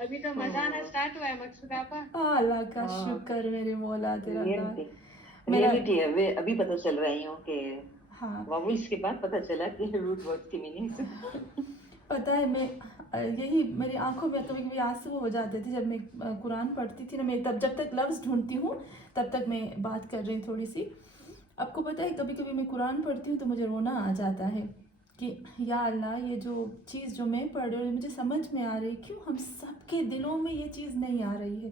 अभी तो मजा आना स्टार्ट हुआ है मकसूद आपा। अल्लाह का हाँ। शुक्र मेरे मौला तेरा रियलिटी मेरा, रियलिटी है। वे अभी पता चल रही हूँ कि हाँ वॉवल्स के बाद पता चला कि रूट वर्ड्स की मीनिंग। पता है, मैं यही मेरी आंखों में कभी कभी आंसू हो जाते थे जब मैं कुरान पढ़ती थी ना। मैं तब जब तक लफ्ज़ ढूंढती हूँ तब तक मैं बात कर रही हूँ थोड़ी सी। आपको पता है कभी कभी मैं कुरान पढ़ती हूँ तो मुझे रोना आ जाता है कि या अल्लाह, ये जो चीज़ जो मैं पढ़ रही हूँ मुझे समझ में आ रही, क्यों हम सबके दिलों में ये चीज़ नहीं आ रही है।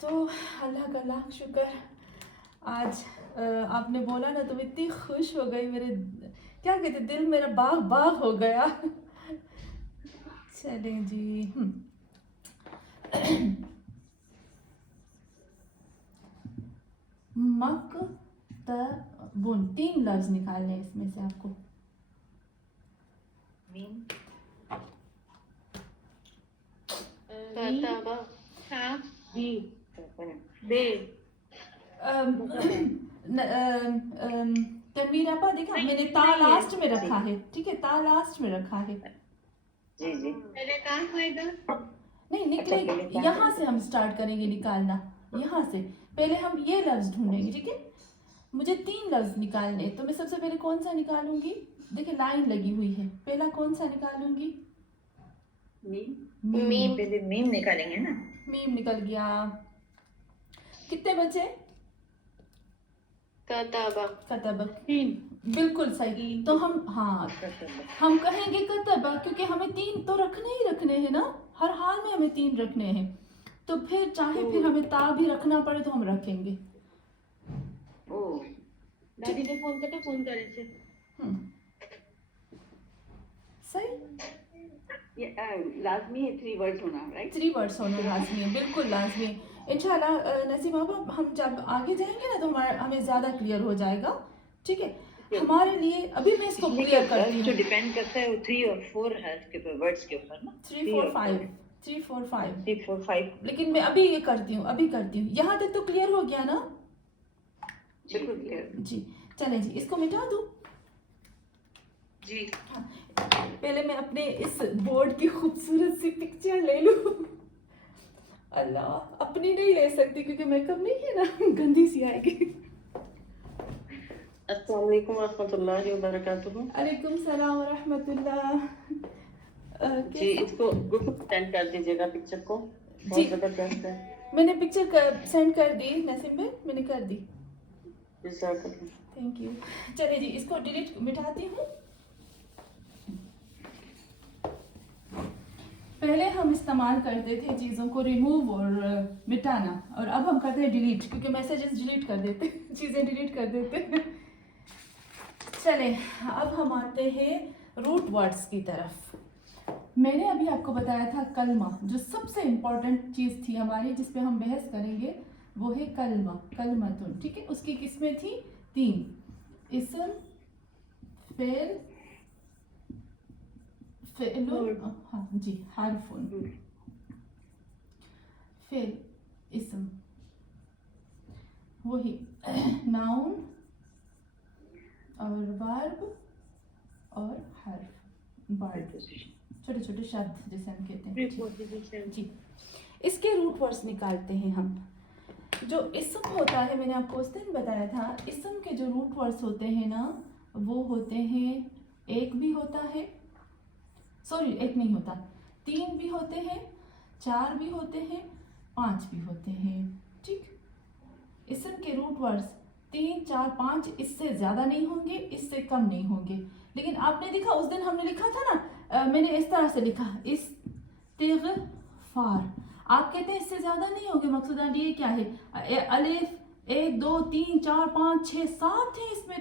तो अल्लाह का लाख शुक्र, आज आपने बोला ना तो मैं इतनी खुश हो गई, मेरे क्या कहते दिल मेरा बाग बाग हो गया। चलें जी, मकतबुन, 3 लफ्ज निकालने हैं इसमें से आपको। मीन कतबा, हाँ जी। तपन बे। तनवीर आपा देखा मैंने ता लास्ट में रखा है, ठीक है, ता लास्ट में रखा है। जी जी पहले कहाँ हुआ इधर? नहीं अच्छा, निकले, पहले क्या यहाँ करेंगे? से हम स्टार्ट करेंगे निकालना, यहाँ से पहले हम ये लफ्ज ढूंढेंगे, ठीक है। मुझे 3 लफ्ज निकालने हैं, तो मैं सबसे पहले कौन सा निकालूंगी? देखिए लाइन लगी हुई है, पहला कौन सा निकालूंगी? मीम मीम, पहले मीम निकालेंगे ना। मीम निकल गया। कितने बचे? कतबा, कतब, 3। बिल्कुल सही। तो हम, हाँ हम कहेंगे कतब क्योंकि हमें 3 तो रखने ही रखने हैं ना, हर हाल में हमें 3 रखने हैं। तो फिर चाहे फिर हमें ता भी रखना पड़े तो हम रखेंगे। ओ दादी ने फोन करता फोन करे थे। हम्म, सही, ये लाजमी है 3 वर्ड्स होना, राइट? 3 वर्ड्स होना लाजमी है, बिल्कुल लाजमी है। इंशाल्लाह नसीम बाबा हम जब आगे जाएंगे ना तो हमें ज़्यादा क्लियर हो जाएगा, ठीक है। हमारे लिए अभी मैं इसको क्लियर करती जो हूँ। डिपेंड करता है वो 3 और 4 है के वर्ड्स के ऊपर ना। 3 4 5 3 4 5, 3 4 5 लेकिन मैं अभी ये करती हूँ, अभी करती हूँ। यहाँ तक तो क्लियर हो गया ना बिल्कुल क्लियर। जी। चलें जी, इसको मिटा दूँ। जी। पहले मैं अपने इस बोर्ड की खूबसूरत सी पिक्चर ले लूँ। अल्लाह, अपनी नहीं ले सकती क्योंकि मेकअप नहीं है ना, गंदी सी आएगी। अस्सलाम वालेकुम रहमतुल्लाहि व बरकातुहू। अलैकुम सलाम व रहमतुल्लाह। जी, इसको ग्रुप में सेंड कर दीजिएगा पिक्चर को, जी। बहुत जबरदस्त है। मैंने पिक्चर सेंड कर दी नसीम भाई, मैंने कर दी, जज़ाकल्लाह। Thank you. चलिए जी, इसको डिलीट मिटाती हूँ। पहले हम इस्तेमाल करते थे चीज़ों को रिमूव और मिटाना, और अब हम करते हैं डिलीट, क्योंकि मैसेजेस डिलीट कर देते हैं, चीज़ें डिलीट कर देते हैं। चलें, अब हम आते हैं रूट वर्ड्स की तरफ। मैंने अभी आपको बताया था कलमा, जो सबसे इम्पोर्टेंट चीज़ थी हमारी जिस पे हम बहस करेंगे, वो है कलमा, कलमतुन, ठीक है। उसकी किस्में थी 3, इस्म, फेल, फेलुन, हाँ जी, हरफुन, फेल, इस्म, वही नाउन और वर्ब और हर्फ, वर्ड, छोटे छोटे शब्द जिसे हम कहते हैं, प्रीपोजिशन। जी। इसके रूट वर्ड्स निकालते हैं हम। जो इस्म होता है, मैंने आपको उस दिन बताया था, इस्म के जो रूट वर्ड्स होते हैं ना, वो होते हैं, एक भी होता है, सॉरी एक नहीं होता, 3 भी होते हैं, 4 भी होते हैं, 5 भी होते हैं, ठीक। इस्म के रूट वर्ड्स 3 4 5, इससे ज़्यादा नहीं होंगे, इससे कम नहीं होंगे। लेकिन आपने देखा उस दिन हमने लिखा था ना, मैंने इस तरह से लिखा, इस्तिग़फ़ार। आप कहते हैं इससे ज़्यादा नहीं होंगे, मकसूदा ये क्या है, अलिफ 1 2 3 4 5 6 7 है इसमें।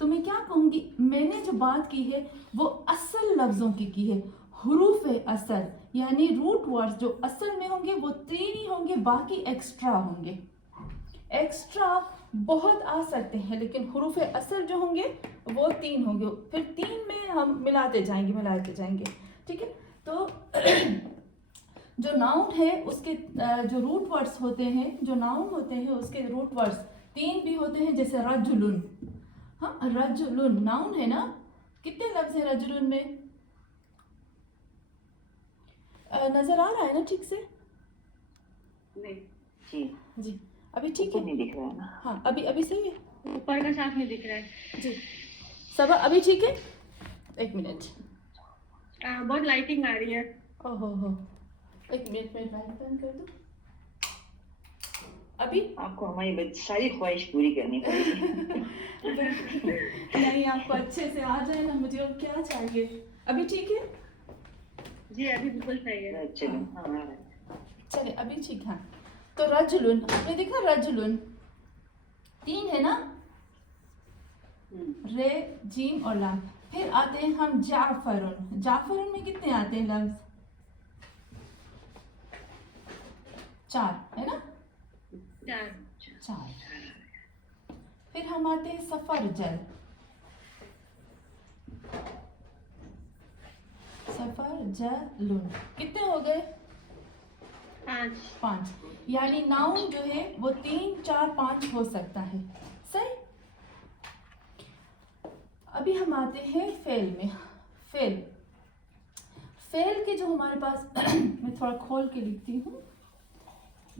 तो मैं क्या कहूँगी, मैंने जो बात की है वो असल लफ्ज़ों की है, हुरूफ असल यानी रूट वर्ड्स जो असल में होंगे वो 3 ही होंगे, बाकी एक्स्ट्रा होंगे। एक्स्ट्रा बहुत आ सकते हैं लेकिन हुरूफ असल जो होंगे वो 3 होंगे, फिर 3 में हम मिलाते जाएंगे। ठीक है, तो जो नाउन है उसके जो रूट वर्ड्स होते हैं, जो नाउन होते हैं उसके रूट वर्ड्स 3 भी होते हैं, जैसे रजुलुन। हाँ, रजुलुन नाउन है ना, कितने लफ्ज है रजुलुन में? नजर आ रहा है ना ठीक से? नहीं, जी जी, अभी ठीक ऊपर है? नहीं दिख रहा है ना? हाँ, अभी सही है ऊपर का साफ नहीं दिख रहा है। जी। सब अभी ठीक है? एक मिनट। बहुत लाइटिंग आ रही है। ओहो हो, एक मिनट में लाइट बंद कर दूं। अभी आपको हमारी सारी ख्वाहिश पूरी करनी पड़ेगी। नहीं, आपको अच्छे से आ जाए ना, मुझे और क्या चाहिए। अभी ठीक है? जी अभी बिल्कुल सही है। चलो, हाँ आ रहा है। चले अभी ठीक है। तो रजुलुन आपने देखा, रजुलुन 3 है ना, रे जीम और लाम। फिर आते हैं हम जाफरुन। जाफरुन में कितने आते हैं लफ्ज? 4 है ना, 4। फिर हम आते हैं सफरजल। सफरजलुन कितने हो गए? 5। यानी नाउन जो है वो 3, 4, 5 हो सकता है। सही। अभी हम आते हैं फेल में। फेल के जो हमारे पास मैं थोड़ा खोल के लिखती हूँ।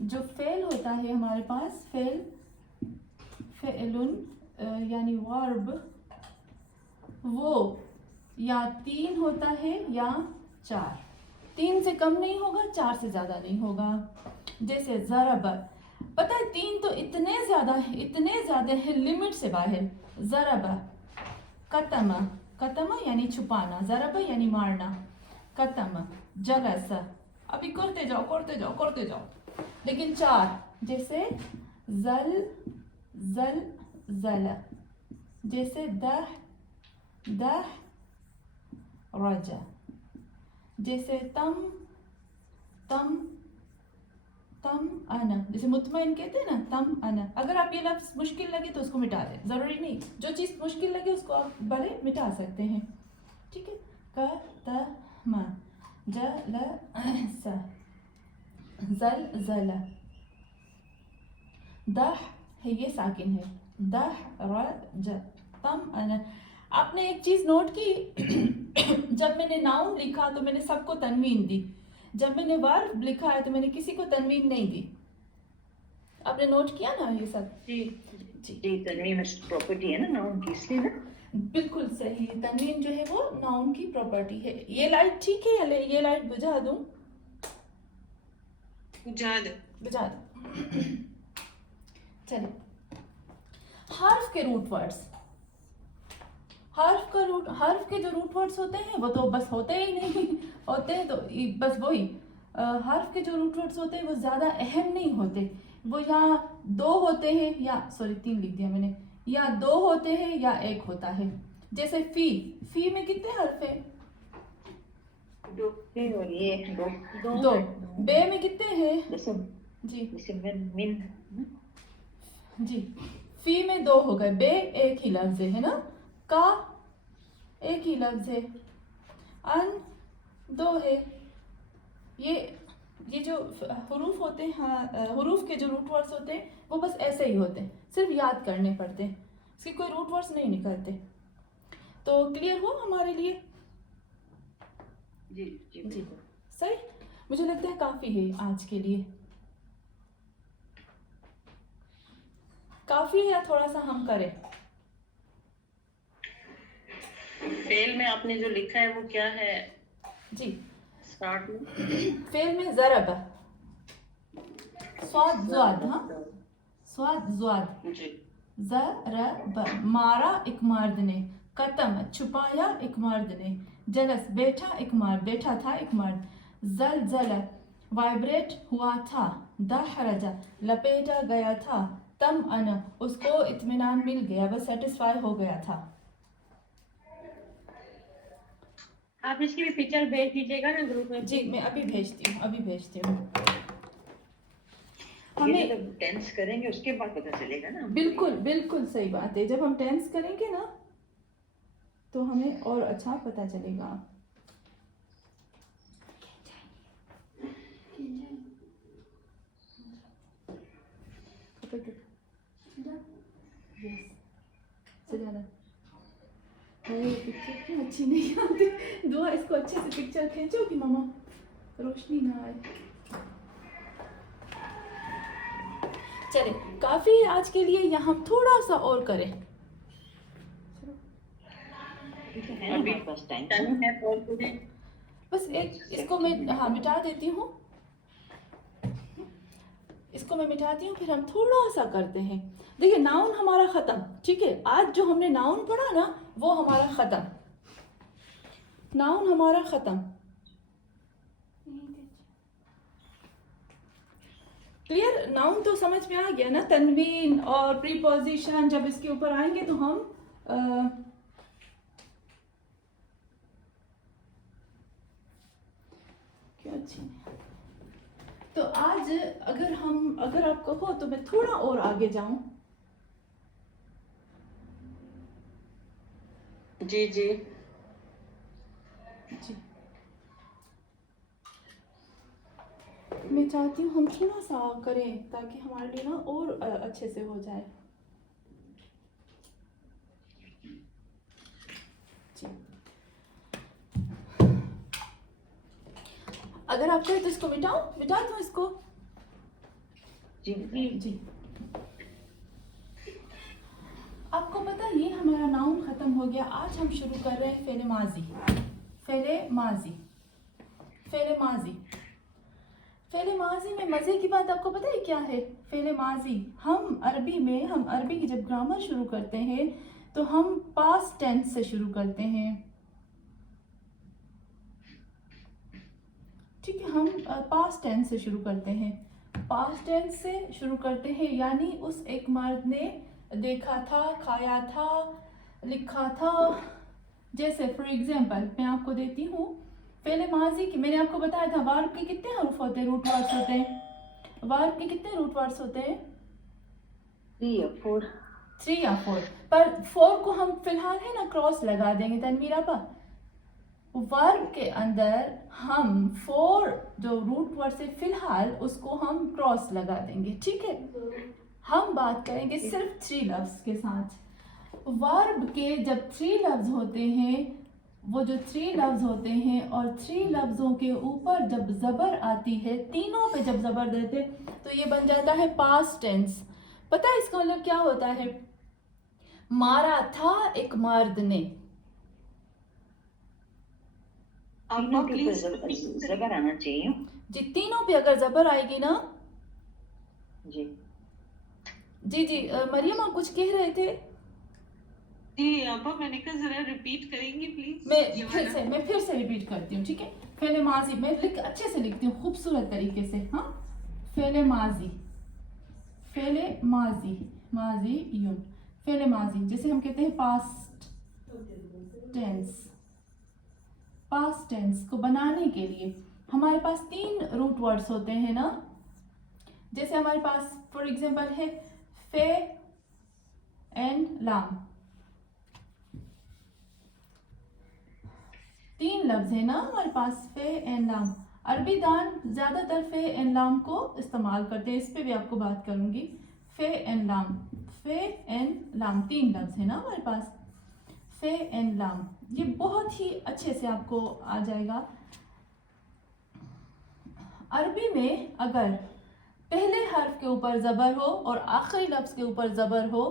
जो फेल होता है हमारे पास, फेलुन यानी वर्ब, वो या 3 होता है या 4। 3 से कम नहीं होगा, 4 से ज़्यादा नहीं होगा। जैसे ज़रब, पता है 3 तो इतने ज़्यादा है लिमिट से बाहर। ज़रब, कतम यानी छुपाना, ज़रब यानी मारना, कतम, जलस। अभी करते जाओ। लेकिन 4 जैसे जल, जैसे दह रजा, जैसे तम अना, जैसे मुतमईन कहते हैं ना, तम अना। अगर आप ये लफ्ज मुश्किल लगे तो उसको मिटा दें, जरूरी नहीं, जो चीज मुश्किल लगे उसको आप भले मिटा सकते हैं। ठीक है, कतम, जलस, जल, दह है ये साकिन है, दह रज, तम अना। आपने एक चीज नोट की, जब मैंने नाउन लिखा तो मैंने सबको तनवीन दी, जब मैंने वर्ब लिखा है तो मैंने किसी को तनवीन नहीं दी। आपने नोट किया ना ये सब? जी तनवीन प्रॉपर्टी है ना नाउन की, इसलिए ना। बिल्कुल सही, तनवीन जो है वो नाउन की प्रॉपर्टी है। ये लाइट ठीक है या ये लाइट बुझा दूं? बुझा दो। चलिए, हर्फ के रूट वर्ड्स। हर्फ के जो रूट वर्ड्स होते हैं वो तो बस होते ही नहीं होते हैं, तो बस वही हर्फ के जो रूट वर्ड्स होते हैं वो ज़्यादा अहम नहीं होते। वो या 2 होते हैं, या 3 लिख दिया मैंने, या 2 होते हैं या 1 होता है। जैसे फी में कितने हर्फ हैं? 2 और ये 2। बे में कितने हैं? जी जैसे मिन जी, फी में 2 हो गए, बे एक ही लफ्ज है ना, का एक ही लफ्ज है, अन 2 है। ये जो हुरूफ होते हैं, हाँ, हुरूफ के जो रूट वर्ड्स होते हैं वो बस ऐसे ही होते हैं, सिर्फ याद करने पड़ते हैं, इसके कोई रूट वर्ड्स नहीं निकलते। तो क्लियर हो हमारे लिए? जी सही, मुझे लगता है काफ़ी है आज के लिए। काफ़ी है या थोड़ा सा हम करें? फेल में आपने जो लिखा है वो क्या है जी, स्टार्ट में? फेल में ज़रब, स्वाद ज़्वाद, हाँ स्वाद ज़्वाद, जी ज़रब मारा एक मर्द ने, कतम छुपाया एक मर्द ने, जलस बैठा एक मर्द, बैठा था एक मर्द, ज़लज़ल वाइब्रेट हुआ था, दहरजा लपेटा गया था, तम अन उसको इत्मीनान मिल गया, वह सेटिस्फाई हो गया था। आप इसकी भी पिक्चर भेज दीजिएगा ना ग्रुप में। जी मैं अभी भेजती हूँ, अभी भेजती हूँ। ये हमें जब टेंस करेंगे उसके बाद पता चलेगा ना। बिल्कुल बिल्कुल सही बात है, जब हम टेंस करेंगे ना तो हमें और अच्छा पता चलेगा। सजाना पिक्चर क्यों अच्छी नहीं आती? दुआ इसको अच्छे से पिक्चर खींचो कि मामा रोशनी ना आए। चले काफी है आज के लिए, यहाँ हम थोड़ा सा और करें। अभी तो है ना हमारे पास टाइम। टाइम है फॉर टुडे। बस एक इसको मैं हाँ मिटा देती हूँ, इसको मैं मिटाती हूँ, फिर हम थोड़ा सा करते हैं। देखिए नाउन हमारा खत्म, ठीक है। आज जो हमने नाउन पढ़ा ना वो हमारा खत्म, नाउन हमारा खत्म। क्लियर? नाउन तो समझ में आ गया ना, तनवीन और प्रीपोजिशन जब इसके ऊपर आएंगे तो हम क्या अच्छी। तो आज अगर आप कहो तो मैं थोड़ा और आगे जाऊं। जी जी जी मैं चाहती हूँ हम थोड़ा सा करें ताकि हमारे लिए ना और अच्छे से हो जाए। जी अगर आप कहें तो इसको मिटा दूँ इसको। जी जी आपको पता है ये हमारा नाउन खत्म हो गया। आज हम शुरू कर रहे हैं फेले माजी। फेले माजी, फेले माजी, फेले माजी में मजे की बात आपको पता है क्या है? फेले माजी हम अरबी की जब ग्रामर शुरू करते हैं तो हम पास्ट टेंस से शुरू करते हैं, ठीक है। हम पास्ट टेंस से शुरू करते हैं, पास्ट टेंस से शुरू करते हैं, यानी उस एक मर्द ने देखा था, खाया था, लिखा था। जैसे फॉर एग्जांपल मैं आपको देती हूँ फेले माजी की। मैंने आपको बताया था वर्ब के कितने हर्फ होते हैं, रूट वर्ड्स होते हैं। वर्ब के कितने रूट वर्ड्स होते हैं? 3 या 4। 3 या 4, पर 4 को हम फिलहाल है ना क्रॉस लगा देंगे तनवीर आपा। वर्ब के अंदर हम 4 जो रूट वर्ड से फिलहाल उसको हम क्रॉस लगा देंगे, ठीक है। हम बात करेंगे सिर्फ 3 लफ्ज के साथ। वर्ब के जब 3 लफ्ज होते हैं, वो जो 3 लफ्ज होते हैं और 3 लफ्जों के ऊपर जब जबर आती है, तीनों पे जब जबर देते तो ये बन जाता है पास्ट टेंस। पता है इसका मतलब क्या होता है? मारा था एक मर्द ने। तीनों के ऊपर जबर आना चाहिए। जी तीनों पे अगर जबर आएगी ना। जी जी मरियम आप कुछ कह रहे थे? जी अब्बा मैंने कहा जरा रिपीट करेंगी प्लीज। मैं फिर से रिपीट करती हूँ, ठीक है। फेले माजी मैं अच्छे से लिखती हूँ खूबसूरत तरीके से। हाँ फेले माजी, फेले माजी, माजी यून, फेले माजी जैसे हम कहते हैं पास्ट टेंस। पास्ट टेंस को बनाने के लिए हमारे पास 3 रूट वर्ड्स होते हैं ना। जैसे हमारे पास फॉर एग्जांपल है फे एंड लाम, 3 लफ्ज है ना हमारे पास, फे एंड लाम। अरबी दान ज्यादातर फे एंड लाम को इस्तेमाल करते हैं, इस पे भी आपको बात करूंगी। फे एंड लाम, फे एंड लाम 3 लफ्ज है ना हमारे पास, फे एंड लाम। ये बहुत ही अच्छे से आपको आ जाएगा। अरबी में अगर पहले हर्फ के ऊपर जबर हो और आखिरी लफ्ज के ऊपर जबर हो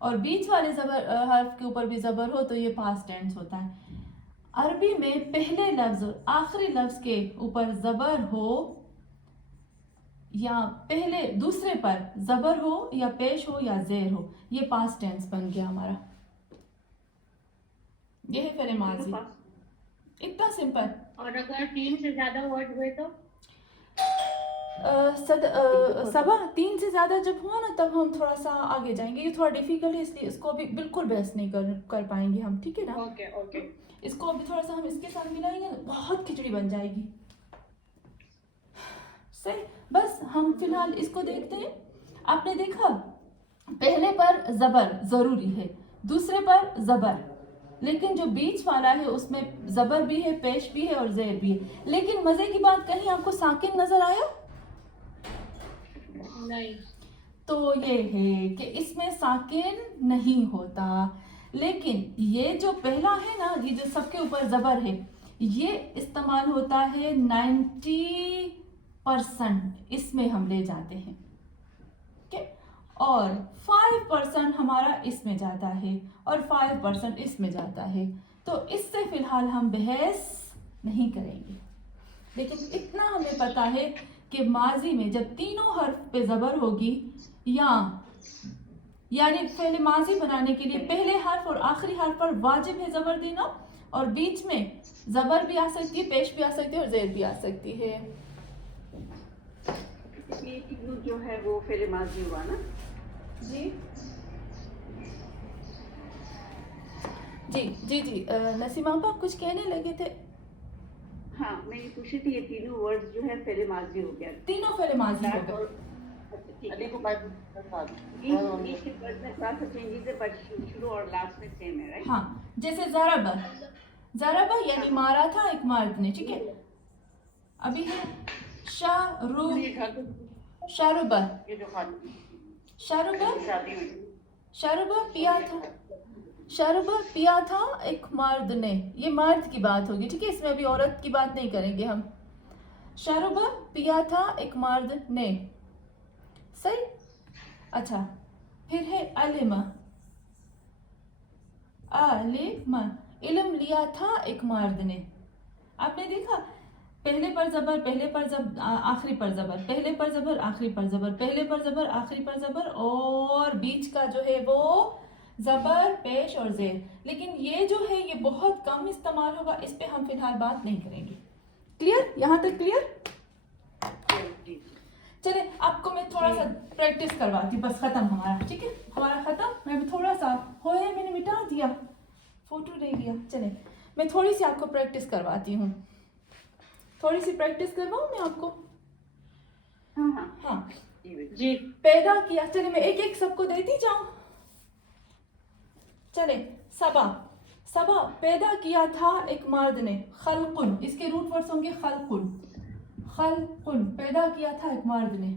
और बीच वाले हर्फ के ऊपर भी जबर हो तो ये पास्ट टेंस होता है। अरबी में पहले लफ्ज और आखिरी लफ्ज के ऊपर जबर हो या पहले दूसरे पर जबर हो या पेश हो या जेर हो, ये पास्ट टेंस बन गया हमारा। ये है फेले माजी, इतना सिंपल। और अगर 3 से ज्यादा वर्ड हुए तो सबा 3 से ज़्यादा जब हुआ ना तब हम थोड़ा सा आगे जाएंगे, ये थोड़ा डिफिकल्ट है इसलिए इसको अभी बिल्कुल बहस नहीं कर पाएंगे हम, ठीक है ना। ओके ओके इसको अभी थोड़ा सा हम इसके साथ मिलाएंगे ना बहुत खिचड़ी बन जाएगी। सही, बस हम फिलहाल इसको देखते हैं। आपने देखा पहले पर जबर जरूरी है, दूसरे पर जबर, लेकिन जो बीच वाला है उसमें जबर भी है, पेश भी है और जेर भी है। लेकिन मजे की बात, कहीं आपको साकिन नजर आया? नहीं। तो ये है कि इसमें साकिन नहीं होता। लेकिन ये जो पहला है ना, ये जो सबके ऊपर जबर है, ये इस्तेमाल होता है 90%, इसमें हम ले जाते हैं, ठीक है। और 5% हमारा इसमें जाता है और 5% इसमें जाता है। तो इससे फिलहाल हम बहस नहीं करेंगे। लेकिन इतना हमें पता है कि माजी में जब तीनों हर्फ पे जबर होगी, यानी पहले माजी बनाने के लिए पहले हर्फ और आखिरी हर्फ पर वाजिब है जबर देना, और बीच में जबर भी आ सकती है, पेश भी आ सकती है और जेर भी आ सकती है। इसलिए तीनों जो है वो फेले माजी हुआ ना। जी जी जी जी नसीमा आपा कुछ कहने लगे थे? हाँ, मैं ये पूछी थी, ये तीनों वर्ड्स जो है फेले माजी हो गया। तीनों फेले माजी हो गए। अच्छा, ठीक अली है। को बात बीच के वर्ड में थोड़ा सा चेंजेस है, बट शुरू और लास्ट में सेम है, राइट? हाँ, जैसे ज़राबा, ज़राबा यानी मारा था एक मर्द ने, ठीक है। अभी है ये घर शारुबा, ये जो खाली शारुबा, शादी हुई शारुबा पिया था, शारुबा पिया था एक मर्द ने, ये मर्द की बात होगी, ठीक है। इसमें अभी औरत की बात नहीं करेंगे हम। शारुबा पिया था एक मर्द ने, सही। अच्छा, फिर है अलिमा, अलिमा, इल्म लिया था एक मर्द ने। आपने देखा पहले पर जबर, पहले पर जब आखिरी पर जबर, पहले पर जबर आखिरी पर जबर, पहले पर जबर आखिरी पर जबर, और बीच का जो है वो जबर, पेश और जेर। लेकिन ये जो है ये बहुत कम इस्तेमाल होगा, इस पे हम फिलहाल बात नहीं करेंगे। क्लियर? यहाँ तक क्लियर? चले, आपको मैं थोड़ा सा प्रैक्टिस करवाती हूँ, बस खत्म हमारा, ठीक है। हमारा खत्म, मैं भी थोड़ा सा हो है, मैंने मिटा दिया, फोटो नहीं लिया। चले, मैं थोड़ी सी आपको प्रैक्टिस करवाती हूँ, थोड़ी सी प्रैक्टिस करवाऊँ मैं आपको? हाँ हाँ हाँ, जी। पैदा किया। चले, मैं एक एक सबको देती जाऊं। चले, सबा, सबा पैदा किया था एक मर्द ने, खलकुन, इसके रूट वर्ड्स होंगे खलकुन, खलकुन, पैदा किया था एक मर्द ने।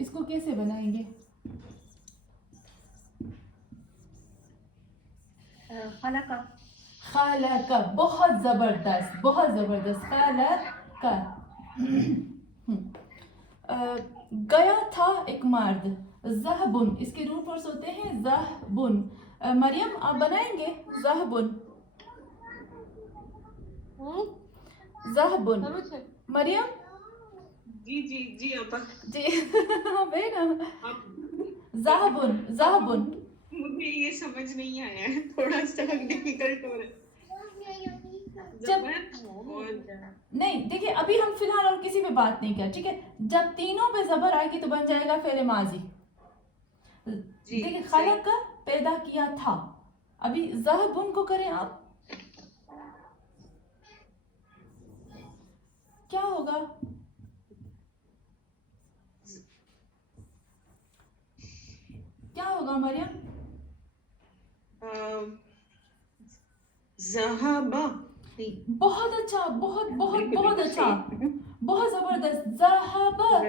इसको कैसे बनाएंगे? खलका। खालका, बहुत जबरदस्त, बहुत जबरदस्त, खालका। गया था एक मर्द, जहबुन, इसके रूट वर्ड्स होते हैं जहबुन। मरियम आप बनाएंगे जहबुन, जहबुन, मरियम जी जी जी अपा जी बेना, आप जहबुन, जहबुन। मुझे ये समझ नहीं आया है, थोड़ा सा डिफिकल्ट हो रहा है। जबर और नहीं, देखिए अभी हम फिलहाल और किसी पे बात नहीं कर, ठीक है। जब तीनों पे जबर आएगी तो बन जाएगा फेले माजी। देखिए, खलक का पैदा किया था, अभी जहबुन को करें आप, क्या होगा? क्या होगा मरियम? ज़हाबा। बहुत अच्छा, बहुत बहुत बहुत अच्छा, बहुत जबरदस्त। जहाबा,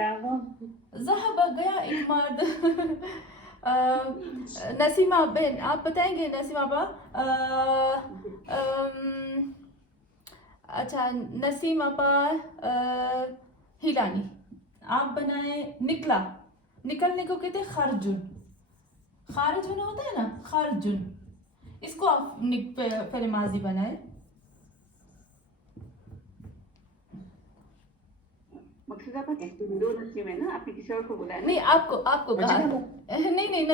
जहाबा, गया एक मर्द। नसीमा बहन आप बताएंगे? नसीमा बा, अच्छा नसीमा बा, हिलानी, आप बनाए निकला, निकलने को कहते हैं खरजुन, खारिज होना होता है ना, खरजुन, इसको आप फेले माजी बनाए। मकसूदा दो नसीम है ना, आपने किसी और को बोला है ना? नहीं, आपको कहा। नहीं,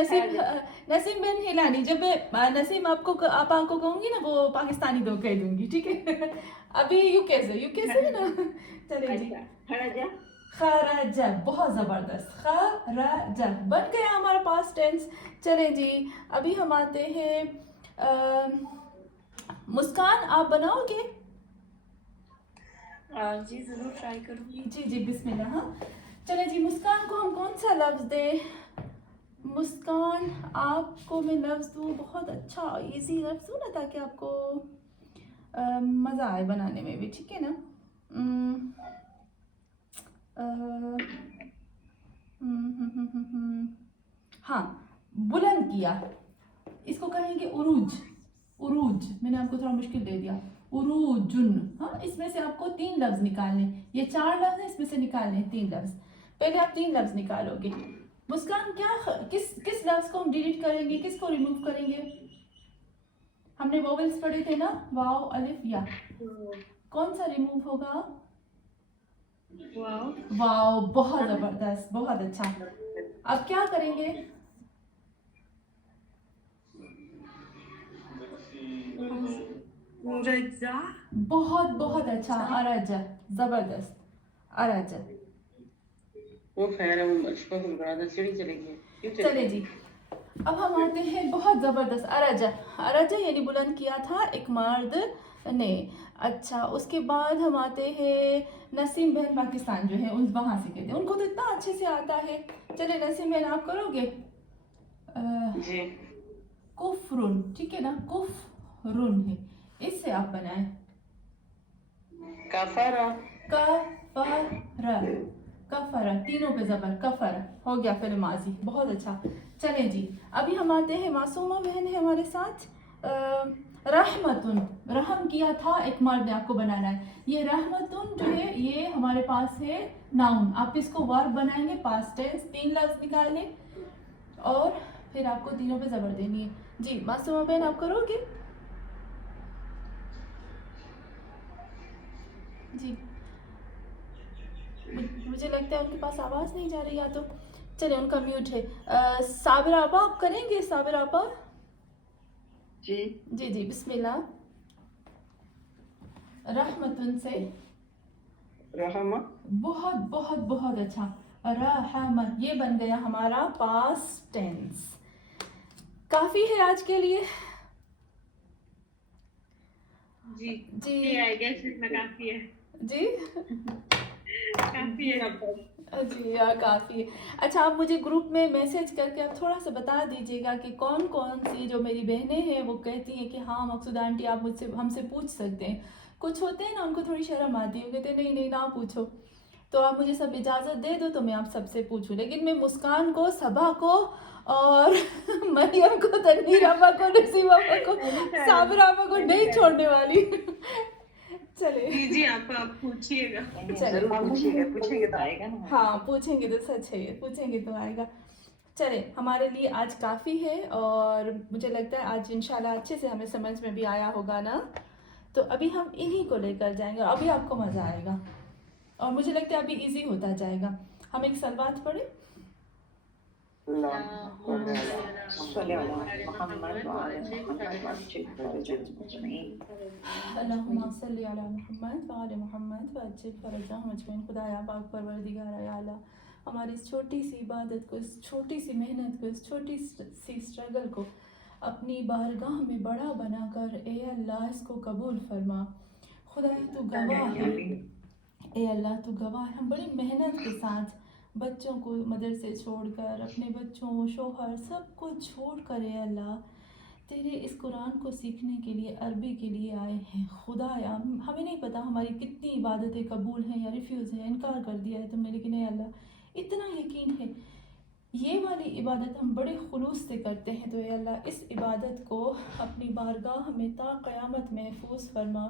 नसीम बिन हिलानी। जब मैं नसीम आप आपको कहूंगी ना, वो पाकिस्तानी दो कह दूंगी, ठीक है? अभी यूके से है ना। चले जी। अच्छा, खराजा। खराजा, बहुत जबरदस्त। खराजा बन गया हमारा पास्ट टेंस। चले जी, अभी हम आते हैं मुस्कान, आप बनाओगे? जी जरूर ट्राई करूंगी। जी बिस्मिल्लाह। हाँ, चले जी, मुस्कान को हम कौन सा लफ्ज़ दें? मुस्कान, आपको मैं लफ्ज़ दूँ बहुत अच्छा इजी लफ्ज़ दूँ ना, ताकि आपको मज़ा आए बनाने में भी, ठीक है ना? हाँ, बुलंद किया, इसको कहेंगे उरूज। मैंने आपको थोड़ा मुश्किल दे दिया। उरूजुन। हाँ, इसमें से आपको 3 लफ्ज़ निकालने, ये 4 लफ्ज़ हैं, इसमें से निकालने 3 लफ्ज़। पहले आप 3 लफ्ज़ निकालोगे। मुस्कान, किस लफ्ज़ को हम डिलीट करेंगे, किसको रिमूव करेंगे? हमने वोवेल्स पढ़े थे ना, वाव, अलिफ, या। कौन सा रिमूव होगा? वाव, बहुत जबरदस्त, बहुत अच्छा। अब क्या करेंगे? बहुत अच्छा, अरजा, जबरदस्त, अरजा। वो खैर है, वो अशफाक को बड़ा सीढ़ी चलेगी। चले जी, अब हम आते हैं बहुत जबरदस्त अरजा यानी बुलंद किया था एक मर्द ने। अच्छा, उसके बाद हम आते हैं नसीम बहन पाकिस्तान जो है, उस वहाँ से कहते हैं, उनको तो इतना अच्छे से आता है। चले नसीम बहन, आप करोगे? जी। कुफ्रुन, ठीक है ना? कुफ्रुन है, इससे आप बनाए कफरा। कफरा, तीनों पे जबर, कफरा हो गया, फिर माजी, बहुत अच्छा। चले जी, अभी हम आते हैं, मासूमा बहन है हमारे साथ। रहमतुन, रहम किया था एक मर्द ने, आपको बनाना है। ये रहमतुन जो है, ये हमारे पास है नाउन, आप इसको वर्ब बनाएंगे, पास्ट टेंस, 3 लफ्ज निकालने और फिर आपको तीनों पे जबर देनी है। जी मासूमा बहन, आप करोगे? जी, मुझे लगता है उनके पास आवाज़ नहीं जा रही, या तो चले उनका म्यूट है। साबिरा आपा, आप करेंगे? साबिरा आपा? जी बिस्मिल्लाह। रहमतुन से रहमा। बहुत बहुत बहुत अच्छा, रहमत, ये बन गया हमारा पास्ट टेंस। काफ़ी है आज के लिए। जी आई गेस इतना काफी है। जी काफी है। जी यार, काफ़ी है। अच्छा, आप मुझे ग्रुप में मैसेज करके आप थोड़ा सा बता दीजिएगा कि कौन कौन सी जो मेरी बहनें हैं वो कहती हैं कि हाँ मकसूदा आंटी आप हमसे पूछ सकते हैं। कुछ होते हैं ना, उनको थोड़ी शर्म आती है, कहते हैं नहीं ना पूछो। तो आप मुझे सब इजाज़त दे दो तो मैं आप सबसे पूछूं, लेकिन मैं मुस्कान को, सबा को और मरियम को, तनवीर अम्मा को, नसीम अम्मा को, साबिरा अम्मा को नहीं छोड़ने वाली। चले जी आप पूछिएगा। पूछेंगे तो आएगा ना। हाँ, पूछेंगे तो सच है, पूछेंगे तो आएगा। चले, हमारे लिए आज काफ़ी है और मुझे लगता है आज इंशाल्लाह अच्छे से हमें समझ में भी आया होगा ना। तो अभी हम इन्हीं को लेकर जाएंगे और अभी आपको मज़ा आएगा और मुझे लगता है अभी इजी होता जाएगा। हम एक सलवात पढ़ें। अल्लाहुम्मा सल्ली अला मुहम्मद व आले मुहम्मद व अज्जिल फरजहम अजमईन। खुदाया पाक परवरदिगार या अल्लाह, हमारी इस छोटी सी इबादत को, इस छोटी सी मेहनत को, इस छोटी सी स्ट्रगल को अपनी बारगाह में बड़ा बनाकर ए अल्लाह इसको कबूल फरमा। खुदाया तू गवाह है, ए अल्लाह तू गवाह है, हम बड़ी मेहनत के साथ बच्चों को मदरसे छोड़कर, अपने बच्चों, शोहर, सब कुछ छोड़कर ए अल्लाह तेरे इस कुरान को सीखने के लिए, अरबी के लिए आए हैं। खुदाया, हमें नहीं पता हमारी कितनी इबादतें कबूल हैं या रिफ्यूज़ हैं, इनकार कर दिया है तुमने, लेकिन ए अल्लाह इतना यकीन है ये वाली इबादत हम बड़े खुलूस से करते हैं। तो ए अल्लाह इस इबादत को अपनी बारगाह में ता क़यामत महफूज फरमा।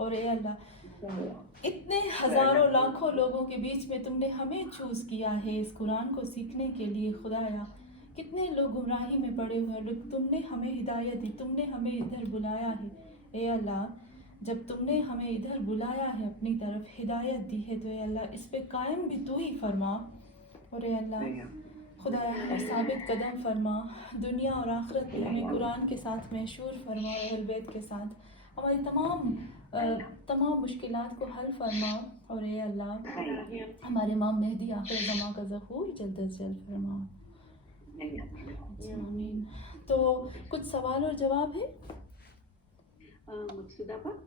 और ए अल्लाह इतने हज़ारों लाखों लोगों के बीच में तुमने हमें चूज़ किया है इस कुरान को सीखने के लिए। खुदाया, कितने लोग गुमराही में पड़े हुए हैं, तुमने हमें हिदायत दी, तुमने हमें इधर बुलाया है। ए अल्लाह जब तुमने हमें इधर बुलाया है अपनी तरफ, हिदायत दी है, तो या अल्लाह इस पे कायम भी तू ही फरमा। और या अल्लाह खुदाया हमें साबित कदम फरमा, दुनिया और आखिरत में हमें कुरान के साथ महशूर फरमा और अहल बैत के साथ हमारी तमाम मुश्किलात को हल फरमा। और ये अल्लाह हमारे इमाम मेहदी आखिर ज़मा का ज़हूर जल्द अज जल्द फरमा। आमीन। तो कुछ सवाल और जवाब है? मकसूदा पर